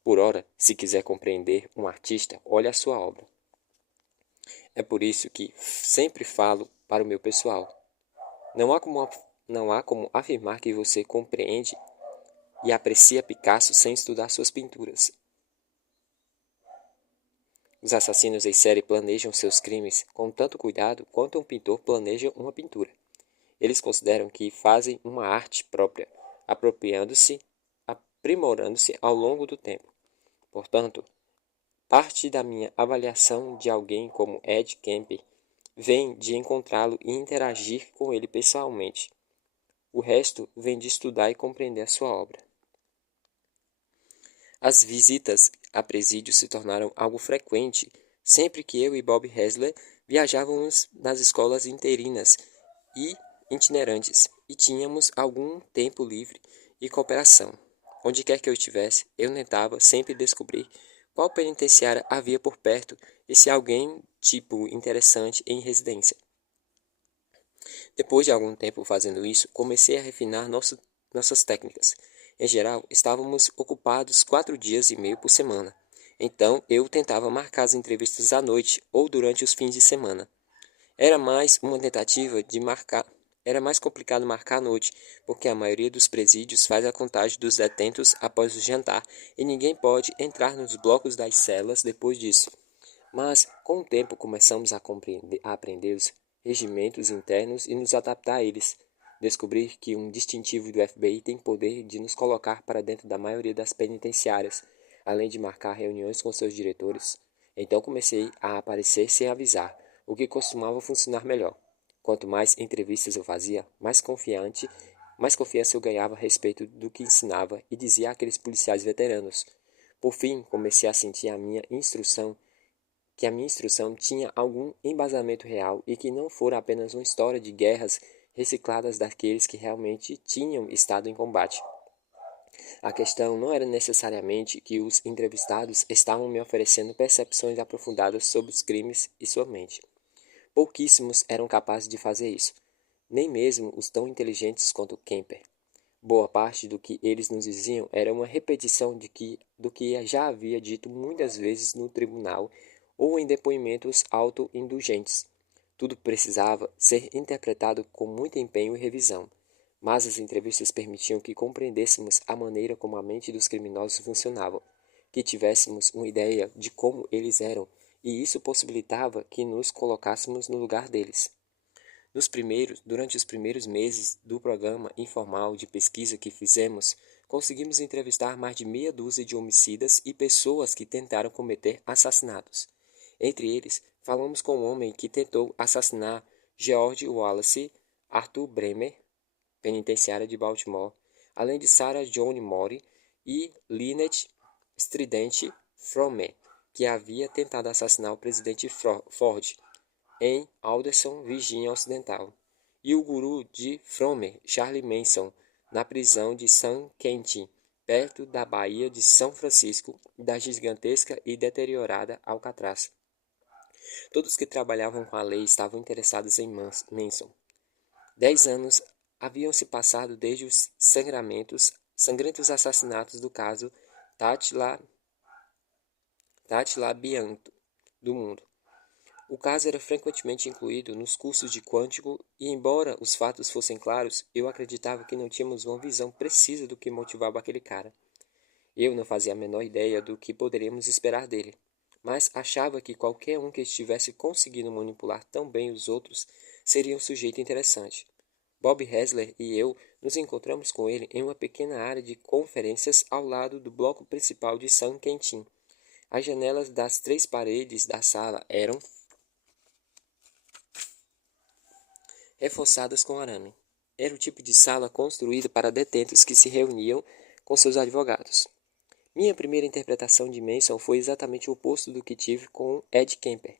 Por ora, se quiser compreender um artista, olhe a sua obra. É por isso que sempre falo para o meu pessoal. Não há como afirmar que você compreende e aprecia Picasso sem estudar suas pinturas. Os assassinos em série planejam seus crimes com tanto cuidado quanto um pintor planeja uma pintura. Eles consideram que fazem uma arte própria, aprimorando-se ao longo do tempo. Portanto, parte da minha avaliação de alguém como Ed Kemper vem de encontrá-lo e interagir com ele pessoalmente. O resto vem de estudar e compreender a sua obra. As visitas a presídio se tornaram algo frequente sempre que eu e Bob Hessler viajávamos nas escolas interinas e itinerantes e tínhamos algum tempo livre e cooperação. Onde quer que eu estivesse, eu tentava sempre descobrir qual penitenciária havia por perto e se alguém tipo interessante em residência. Depois de algum tempo fazendo isso, comecei a refinar nossas técnicas. Em geral, estávamos ocupados 4 dias e meio por semana. Então, eu tentava marcar as entrevistas à noite ou durante os fins de semana. Era mais uma tentativa de marcar. Era mais complicado marcar à noite, porque a maioria dos presídios faz a contagem dos detentos após o jantar e ninguém pode entrar nos blocos das celas depois disso. Mas, com o tempo, começamos a aprender os regimentos internos e nos adaptar a eles. Descobrir que um distintivo do FBI tem poder de nos colocar para dentro da maioria das penitenciárias, além de marcar reuniões com seus diretores. Então comecei a aparecer sem avisar, o que costumava funcionar melhor. Quanto mais entrevistas eu fazia, mais confiança eu ganhava a respeito do que ensinava e dizia àqueles policiais veteranos. Por fim, comecei a sentir que a minha instrução tinha algum embasamento real e que não fora apenas uma história de guerras recicladas daqueles que realmente tinham estado em combate. A questão não era necessariamente que os entrevistados estavam me oferecendo percepções aprofundadas sobre os crimes e sua mente. Pouquíssimos eram capazes de fazer isso, nem mesmo os tão inteligentes quanto Kemper. Boa parte do que eles nos diziam era uma repetição do que já havia dito muitas vezes no tribunal ou em depoimentos auto-indulgentes. Tudo precisava ser interpretado com muito empenho e revisão, mas as entrevistas permitiam que compreendêssemos a maneira como a mente dos criminosos funcionava, que tivéssemos uma ideia de como eles eram, e isso possibilitava que nos colocássemos no lugar deles. Durante os primeiros meses do programa informal de pesquisa que fizemos, conseguimos entrevistar mais de meia dúzia de homicidas e pessoas que tentaram cometer assassinatos. Entre eles, falamos com um homem que tentou assassinar George Wallace, Arthur Bremer, penitenciária de Baltimore, além de Sarah Jane Moore e Lynette Stridente Fromme, que havia tentado assassinar o presidente Ford em Alderson, Virgínia Ocidental, e o guru de Fromme, Charlie Manson, na prisão de San Quentin, perto da Baía de São Francisco e da gigantesca e deteriorada Alcatraz. Todos que trabalhavam com a lei estavam interessados em Manson. 10 anos haviam se passado desde os sangrentos assassinatos do caso Tatla Bianto do mundo. O caso era frequentemente incluído nos cursos de quântico e, embora os fatos fossem claros, eu acreditava que não tínhamos uma visão precisa do que motivava aquele cara. Eu não fazia a menor ideia do que poderíamos esperar dele, mas achava que qualquer um que estivesse conseguindo manipular tão bem os outros seria um sujeito interessante. Bob Hessler e eu nos encontramos com ele em uma pequena área de conferências ao lado do bloco principal de San Quentin. As janelas das 3 paredes da sala eram reforçadas com arame. Era o tipo de sala construída para detentos que se reuniam com seus advogados. Minha primeira interpretação de Manson foi exatamente o oposto do que tive com Ed Kemper.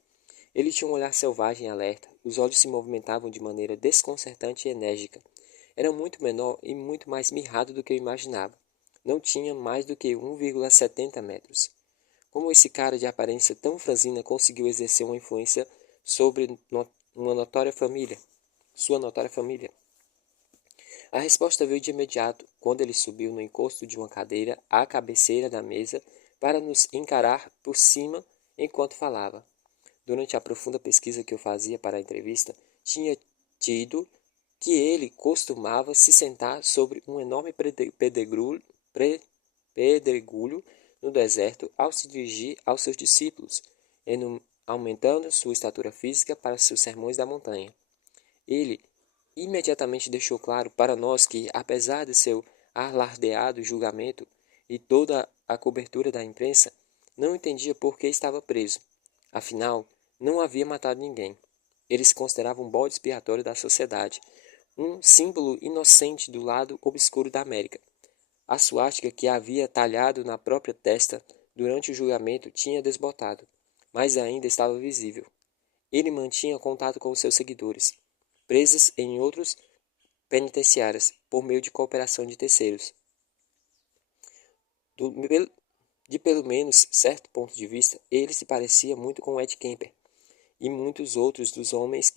Ele tinha um olhar selvagem e alerta, os olhos se movimentavam de maneira desconcertante e enérgica. Era muito menor e muito mais mirrado do que eu imaginava. Não tinha mais do que 1,70 metros. Como esse cara de aparência tão franzina conseguiu exercer uma influência sobre uma notória família? Sua notória família? A resposta veio de imediato, quando ele subiu no encosto de uma cadeira à cabeceira da mesa para nos encarar por cima enquanto falava. Durante a profunda pesquisa que eu fazia para a entrevista, tinha tido que ele costumava se sentar sobre um enorme pedregulho no deserto ao se dirigir aos seus discípulos, aumentando sua estatura física para seus sermões da montanha. Ele imediatamente deixou claro para nós que, apesar de seu alardeado julgamento e toda a cobertura da imprensa, não entendia por que estava preso. Afinal, não havia matado ninguém. Ele se considerava um bode expiatório da sociedade, um símbolo inocente do lado obscuro da América. A suástica que havia talhado na própria testa durante o julgamento tinha desbotado, mas ainda estava visível. Ele mantinha contato com os seus seguidores, presas em outros penitenciárias, por meio de cooperação de terceiros. De pelo menos certo ponto de vista, ele se parecia muito com Ed Kemper e muitos outros dos homens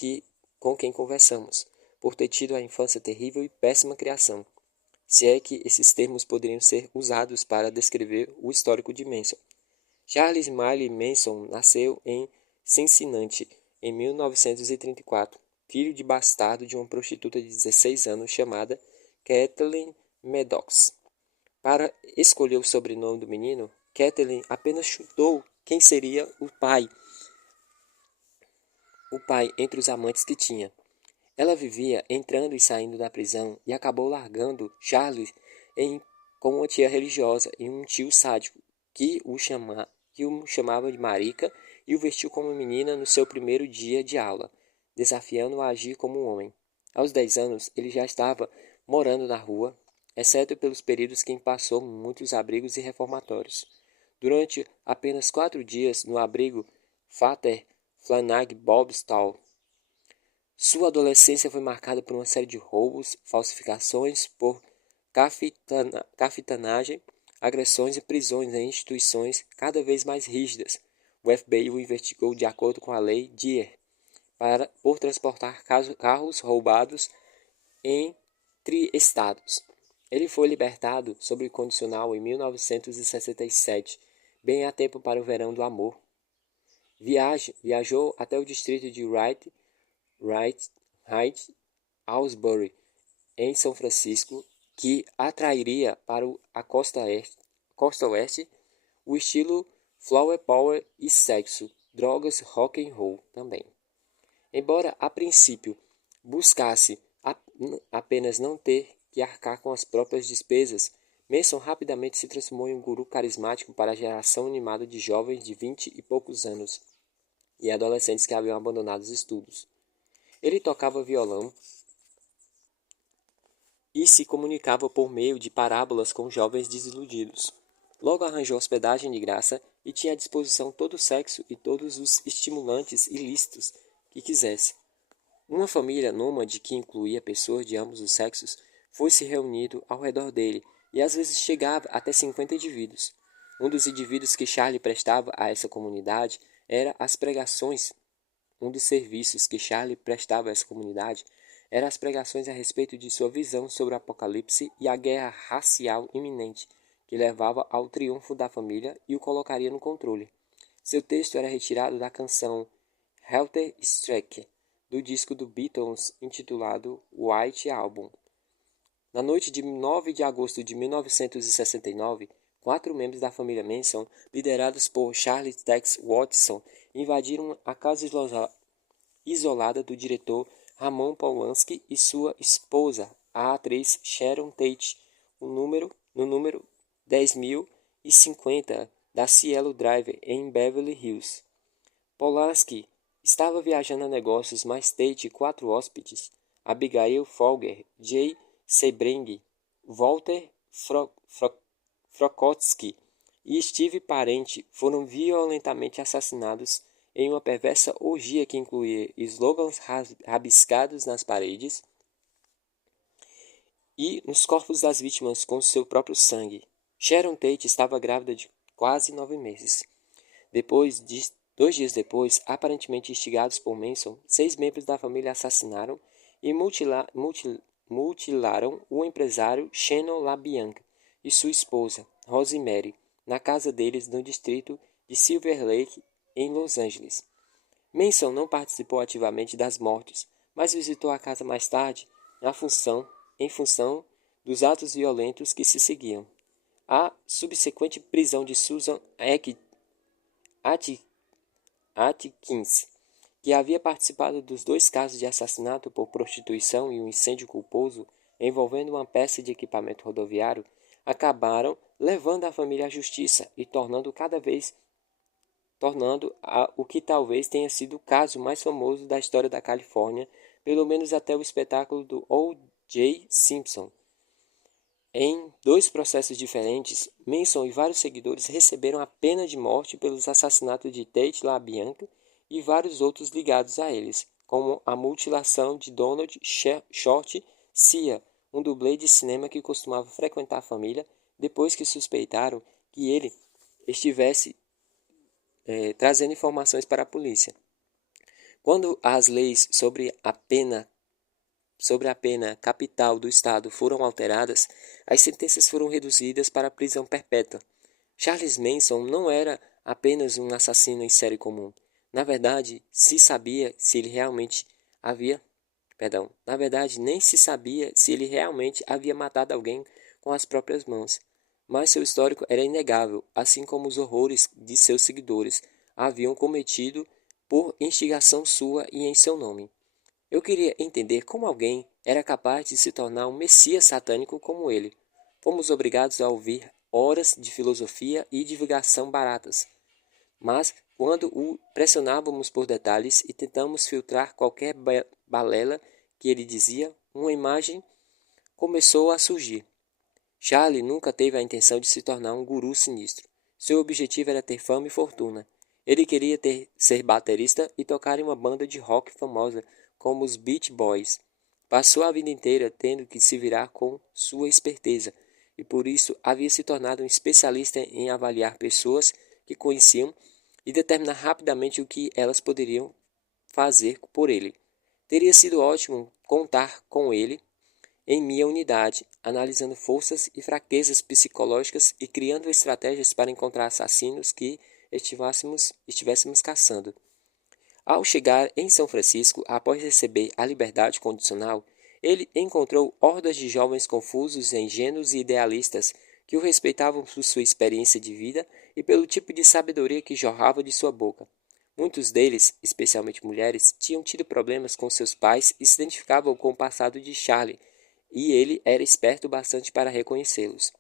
com quem conversamos, por ter tido a infância terrível e péssima criação, se é que esses termos poderiam ser usados para descrever o histórico de Manson. Charles Miley Manson nasceu em Cincinnati em 1934, filho de bastardo de uma prostituta de 16 anos chamada Kathleen Maddox. Para escolher o sobrenome do menino, Kathleen apenas chutou quem seria o pai entre os amantes que tinha. Ela vivia entrando e saindo da prisão e acabou largando Charles com uma tia religiosa e um tio sádico que o chamava de marica e o vestiu como menina no seu primeiro dia de aula, desafiando-o a agir como um homem. Aos 10 anos, ele já estava morando na rua, exceto pelos períodos que passou muitos abrigos e reformatórios. Durante apenas 4 dias no abrigo Vater Flanagh Bobstall, sua adolescência foi marcada por uma série de roubos, falsificações por cafitanagem, agressões e prisões em instituições cada vez mais rígidas. O FBI o investigou de acordo com a lei Deer por transportar carros roubados entre estados. Ele foi libertado sob condicional em 1967, bem a tempo para o verão do amor. Viajou até o distrito de Wright Aylesbury, em São Francisco, que atrairia para a costa oeste o estilo flower power e sexo, drogas, rock and roll também. Embora a princípio buscasse apenas não ter que arcar com as próprias despesas, Manson rapidamente se transformou em um guru carismático para a geração animada de jovens de 20 e poucos anos e adolescentes que haviam abandonado os estudos. Ele tocava violão e se comunicava por meio de parábolas com jovens desiludidos. Logo arranjou hospedagem de graça e tinha à disposição todo o sexo e todos os estimulantes ilícitos que quisesse. Uma família nômade que incluía pessoas de ambos os sexos foi se reunido ao redor dele e às vezes chegava até 50 indivíduos. Um dos indivíduos que Charlie prestava a essa comunidade era as pregações. Um dos serviços que Charlie prestava a essa comunidade eram as pregações a respeito de sua visão sobre o apocalipse e a guerra racial iminente, que levava ao triunfo da família e o colocaria no controle. Seu texto era retirado da canção Helter Skelter, do disco do Beatles intitulado White Album. Na noite de 9 de agosto de 1969, 4 membros da família Manson, liderados por Charles Tex Watson, invadiram a casa isolada do diretor Roman Polanski e sua esposa, a atriz Sharon Tate, no número 10.050 da Cielo Drive, em Beverly Hills. Polanski estava viajando a negócios, mas Tate e 4 hóspedes, Abigail Folger, Jay Sebring, Walter Frokowski e Steve Parente, foram violentamente assassinados em uma perversa orgia que incluía slogans rabiscados nas paredes e nos corpos das vítimas com seu próprio sangue. Sharon Tate estava grávida de quase 9 meses. 2 dias depois, aparentemente instigados por Manson, 6 membros da família assassinaram e mutilaram o empresário Shannon LaBianca e sua esposa, Rosemary, na casa deles no distrito de Silver Lake, em Los Angeles. Manson não participou ativamente das mortes, mas visitou a casa mais tarde em função dos atos violentos que se seguiam. A subsequente prisão de Susan Atkins, que havia participado dos 2 casos de assassinato por prostituição e um incêndio culposo envolvendo uma peça de equipamento rodoviário, acabaram levando a família à justiça e tornando o que talvez tenha sido o caso mais famoso da história da Califórnia, pelo menos até o espetáculo do O.J. Simpson. Em 2 processos diferentes, Manson e vários seguidores receberam a pena de morte pelos assassinatos de Tate LaBianca e vários outros ligados a eles, como a mutilação de Donald Short Sia, um dublê de cinema que costumava frequentar a família depois que suspeitaram que ele estivesse trazendo informações para a polícia. Quando as leis sobre a pena capital do estado foram alteradas, as sentenças foram reduzidas para a prisão perpétua. Charles Manson não era apenas um assassino em série comum. Na verdade, nem se sabia se ele realmente havia matado alguém com as próprias mãos. Mas seu histórico era inegável, assim como os horrores de seus seguidores haviam cometido por instigação sua e em seu nome. Eu queria entender como alguém era capaz de se tornar um messias satânico como ele. Fomos obrigados a ouvir horas de filosofia e divulgação baratas. Mas, quando o pressionávamos por detalhes e tentamos filtrar qualquer balela que ele dizia, uma imagem começou a surgir. Charlie nunca teve a intenção de se tornar um guru sinistro. Seu objetivo era ter fama e fortuna. Ele queria ser baterista e tocar em uma banda de rock famosa, como os Beach Boys. Passou a vida inteira tendo que se virar com sua esperteza, e por isso havia se tornado um especialista em avaliar pessoas que conheciam e determinar rapidamente o que elas poderiam fazer por ele. Teria sido ótimo contar com ele em minha unidade, analisando forças e fraquezas psicológicas e criando estratégias para encontrar assassinos que estivéssemos caçando. Ao chegar em São Francisco, após receber a liberdade condicional, ele encontrou hordas de jovens confusos, ingênuos e idealistas que o respeitavam por sua experiência de vida e pelo tipo de sabedoria que jorrava de sua boca. Muitos deles, especialmente mulheres, tinham tido problemas com seus pais e se identificavam com o passado de Charlie, e ele era esperto bastante para reconhecê-los.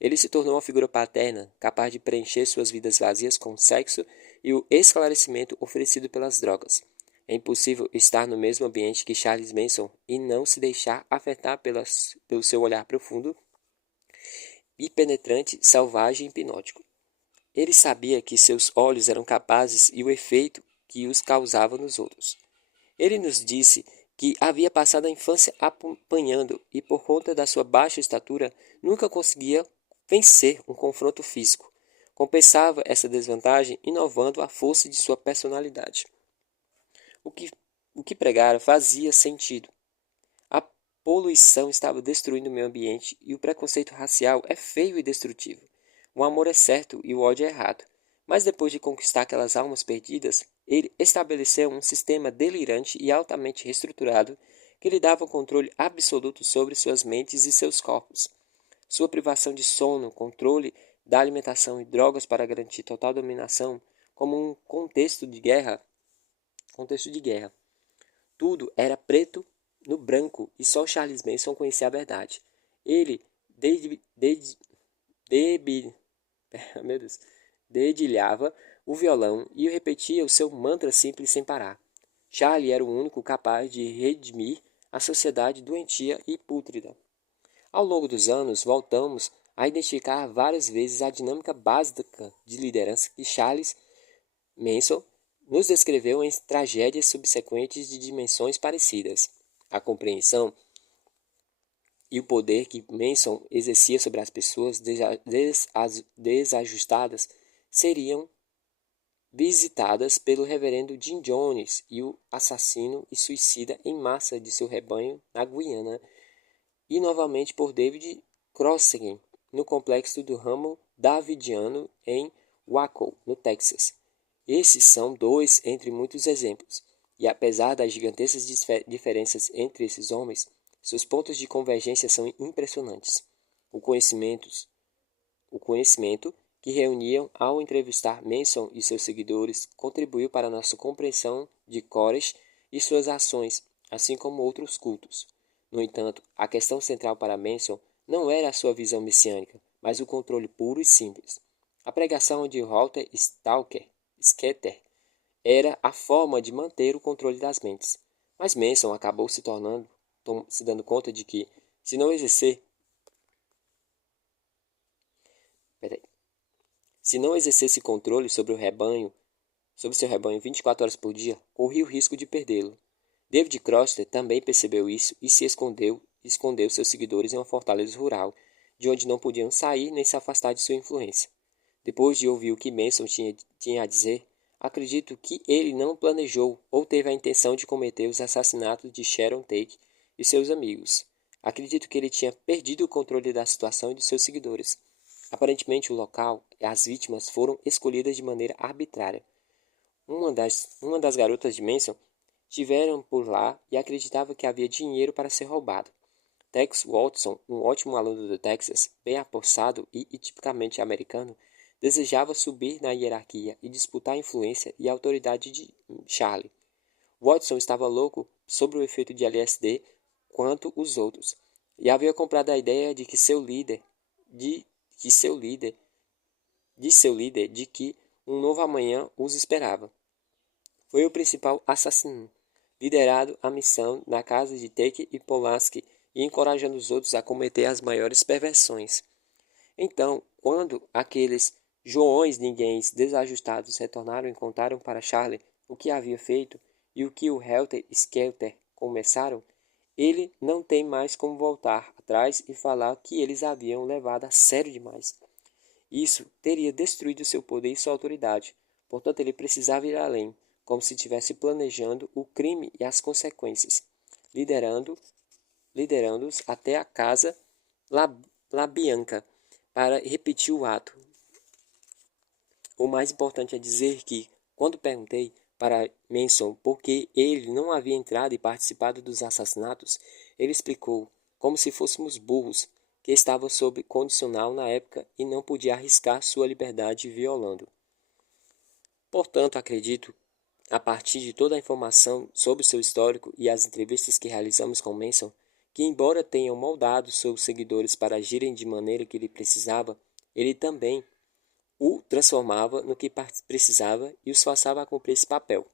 Ele se tornou uma figura paterna, capaz de preencher suas vidas vazias com o sexo e o esclarecimento oferecido pelas drogas. É impossível estar no mesmo ambiente que Charles Manson e não se deixar afetar pelo seu olhar profundo e penetrante, selvagem e hipnótico. Ele sabia que seus olhos eram capazes e o efeito que os causava nos outros. Ele nos disse que havia passado a infância apanhando e, por conta da sua baixa estatura, nunca conseguia vencer um confronto físico. Compensava essa desvantagem inovando a força de sua personalidade. O que pregara fazia sentido. A poluição estava destruindo o meio ambiente e o preconceito racial é feio e destrutivo. O amor é certo e o ódio é errado. Mas depois de conquistar aquelas almas perdidas, ele estabeleceu um sistema delirante e altamente reestruturado que lhe dava controle absoluto sobre suas mentes e seus corpos. Sua privação de sono, controle da alimentação e drogas para garantir total dominação, como um contexto de guerra. Tudo era preto no branco e só Charles Manson conhecia a verdade. Ele meu Deus, dedilhava o violão e repetia o seu mantra simples sem parar. Charlie era o único capaz de redimir a sociedade doentia e pútrida. Ao longo dos anos, voltamos a identificar várias vezes a dinâmica básica de liderança que Charles Manson nos descreveu em tragédias subsequentes de dimensões parecidas. A compreensão e o poder que Manson exercia sobre as pessoas desajustadas seriam visitadas pelo reverendo Jim Jones e o assassino e suicida em massa de seu rebanho na Guiana, e novamente por David Crossan no complexo do ramo davidiano em Waco, no Texas. Esses são dois entre muitos exemplos, e apesar das gigantescas diferenças entre esses homens, seus pontos de convergência são impressionantes. O conhecimento que reuniam ao entrevistar Manson e seus seguidores contribuiu para nossa compreensão de Koresh e suas ações, assim como outros cultos. No entanto, a questão central para Manson não era a sua visão messiânica, mas o controle puro e simples. A pregação de Walter Skeeter era a forma de manter o controle das mentes. Mas Manson acabou se dando conta de que, se não exercesse controle sobre seu rebanho 24 horas por dia, corria o risco de perdê-lo. David Crossan também percebeu isso e escondeu seus seguidores em uma fortaleza rural, de onde não podiam sair nem se afastar de sua influência. Depois de ouvir o que Manson tinha a dizer, acredito que ele não planejou ou teve a intenção de cometer os assassinatos de Sharon Tate e seus amigos. Acredito que ele tinha perdido o controle da situação e de seus seguidores. Aparentemente, o local e as vítimas foram escolhidas de maneira arbitrária. Uma das garotas de Manson estiveram por lá e acreditava que havia dinheiro para ser roubado. Tex Watson, um ótimo aluno do Texas, bem apossado e tipicamente americano, desejava subir na hierarquia e disputar a influência e a autoridade de Charlie. Watson estava louco sobre o efeito de LSD quanto os outros, e havia comprado a ideia de que um novo amanhã os esperava. Foi o principal assassino, liderado a missão na casa de Teke e Polaski e encorajando os outros a cometer as maiores perversões. Então, quando aqueles Joões ninguéms desajustados retornaram e contaram para Charlie o que havia feito e o que o Helter Skelter começaram, ele não tem mais como voltar atrás e falar que eles haviam levado a sério demais. Isso teria destruído seu poder e sua autoridade. Portanto, ele precisava ir além, como se estivesse planejando o crime e as consequências, liderando-os até a casa La Bianca para repetir o ato. O mais importante é dizer que, quando perguntei para Manson por que ele não havia entrado e participado dos assassinatos, ele explicou, como se fôssemos burros, que estava sob condicional na época e não podia arriscar sua liberdade violando. Portanto, acredito, a partir de toda a informação sobre seu histórico e as entrevistas que realizamos com Manson, que embora tenham moldado seus seguidores para agirem de maneira que ele precisava, ele também o transformava no que precisava e os forçava a cumprir esse papel.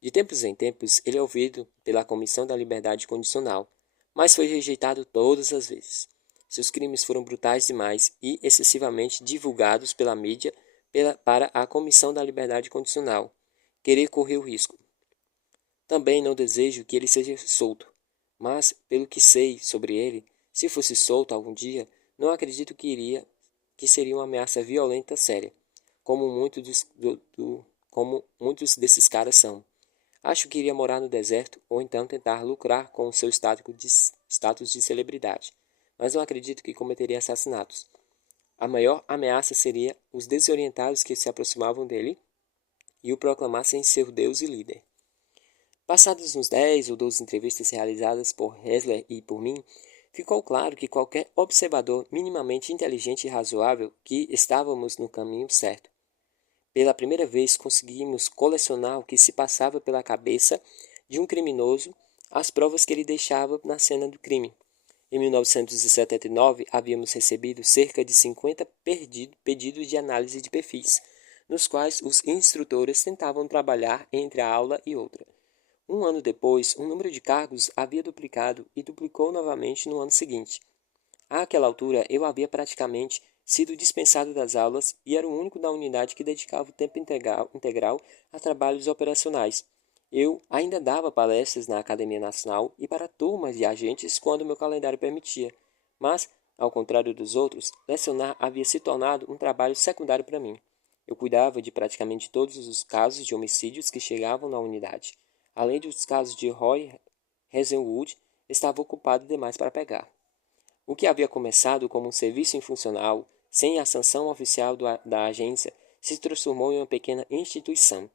De tempos em tempos, ele é ouvido pela Comissão da Liberdade Condicional, mas foi rejeitado todas as vezes. Seus crimes foram brutais demais e excessivamente divulgados pela mídia para a Comissão da Liberdade Condicional querer correr o risco. Também não desejo que ele seja solto, mas, pelo que sei sobre ele, se fosse solto algum dia, não acredito que seria uma ameaça violenta séria, como muitos desses caras são. Acho que iria morar no deserto ou então tentar lucrar com o seu status de celebridade, mas não acredito que cometeria assassinatos. A maior ameaça seria os desorientados que se aproximavam dele e o proclamassem seu Deus e líder. Passadas uns 10 ou 12 entrevistas realizadas por Hessler e por mim, ficou claro que qualquer observador minimamente inteligente e razoável que estávamos no caminho certo. Pela primeira vez conseguimos colecionar o que se passava pela cabeça de um criminoso, as provas que ele deixava na cena do crime. Em 1979, havíamos recebido cerca de 50 pedidos de análise de perfis, nos quais os instrutores tentavam trabalhar entre a aula e outra. Um ano depois, o número de cargos havia duplicado e duplicou novamente no ano seguinte. Àquela altura, eu havia praticamente sido dispensado das aulas e era o único da unidade que dedicava o tempo integral a trabalhos operacionais. Eu ainda dava palestras na Academia Nacional e para turmas de agentes quando meu calendário permitia, mas, ao contrário dos outros, lecionar havia se tornado um trabalho secundário para mim. Eu cuidava de praticamente todos os casos de homicídios que chegavam na unidade. Além dos casos de Roy Hazelwood, estava ocupado demais para pegar. O que havia começado como um serviço infuncional, sem a sanção oficial da agência, se transformou em uma pequena instituição.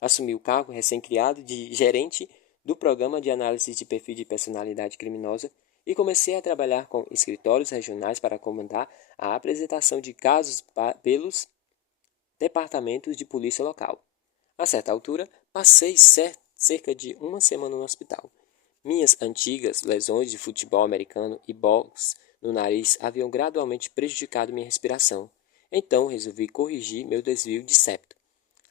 Assumi o cargo recém-criado de gerente do programa de análise de perfil de personalidade criminosa e comecei a trabalhar com escritórios regionais para comandar a apresentação de casos pelos departamentos de polícia local. A certa altura, passei cerca de uma semana no hospital. Minhas antigas lesões de futebol americano e boxe no nariz haviam gradualmente prejudicado minha respiração. Então resolvi corrigir meu desvio de septo.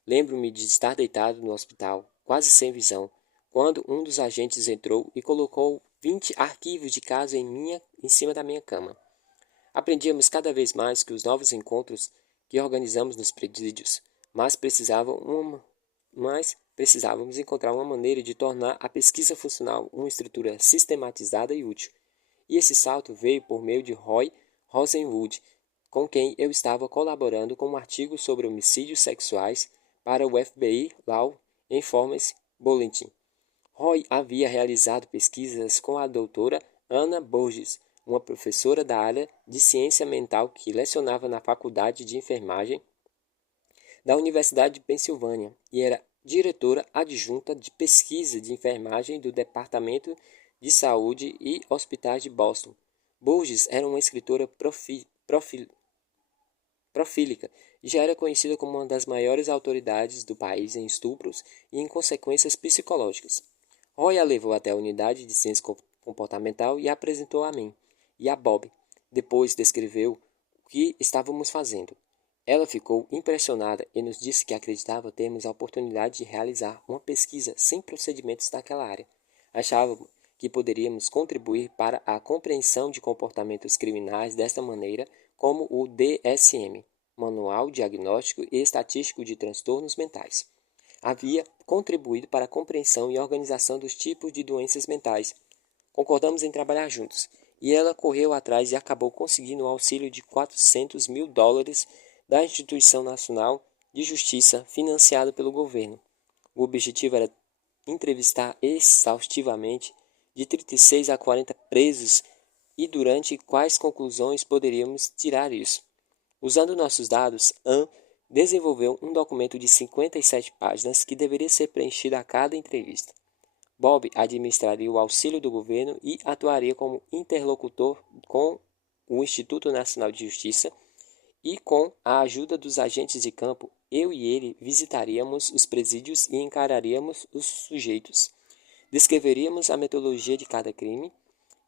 Lembro-me de estar deitado no hospital, quase sem visão, quando um dos agentes entrou e colocou 20 arquivos de caso em cima da minha cama. Aprendíamos cada vez mais que os novos encontros que organizamos nos presídios, mas precisávamos encontrar uma maneira de tornar a pesquisa funcional uma estrutura sistematizada e útil. E esse salto veio por meio de Roy Rosenwood, com quem eu estava colaborando com um artigo sobre homicídios sexuais para o FBI Law Enforcement Bulletin. Roy havia realizado pesquisas com a doutora Anna Borges, uma professora da área de ciência mental que lecionava na Faculdade de Enfermagem da Universidade de Pensilvânia e era diretora adjunta de pesquisa de enfermagem do Departamento de Saúde e Hospitais de Boston. Borges era uma escritora profílica e já era conhecida como uma das maiores autoridades do país em estupros e em consequências psicológicas. Roy a levou até a unidade de ciência comportamental e a apresentou a mim e a Bob. Depois descreveu o que estávamos fazendo. Ela ficou impressionada e nos disse que acreditava termos a oportunidade de realizar uma pesquisa sem procedimentos naquela área. Achava que poderíamos contribuir para a compreensão de comportamentos criminais desta maneira, como o DSM, Manual Diagnóstico e Estatístico de Transtornos Mentais. Havia contribuído para a compreensão e organização dos tipos de doenças mentais. Concordamos em trabalhar juntos, e ela correu atrás e acabou conseguindo o auxílio de $400 mil da Instituição Nacional de Justiça, financiado pelo governo. O objetivo era entrevistar exaustivamente de 36 a 40 presos e durante quais conclusões poderíamos tirar isso. Usando nossos dados, Anne desenvolveu um documento de 57 páginas que deveria ser preenchido a cada entrevista. Bob administraria o auxílio do governo e atuaria como interlocutor com o Instituto Nacional de Justiça, e com a ajuda dos agentes de campo, eu e ele visitaríamos os presídios e encararíamos os sujeitos. Descreveríamos a metodologia de cada crime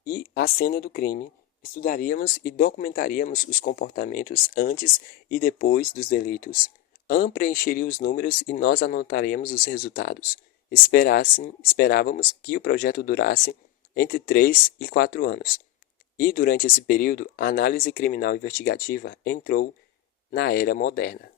e a cena do crime. Estudaríamos e documentaríamos os comportamentos antes e depois dos delitos. Anne preencheria os números e nós anotaríamos os resultados. Esperávamos que o projeto durasse entre 3 e 4 anos. E durante esse período, a análise criminal investigativa entrou na era moderna.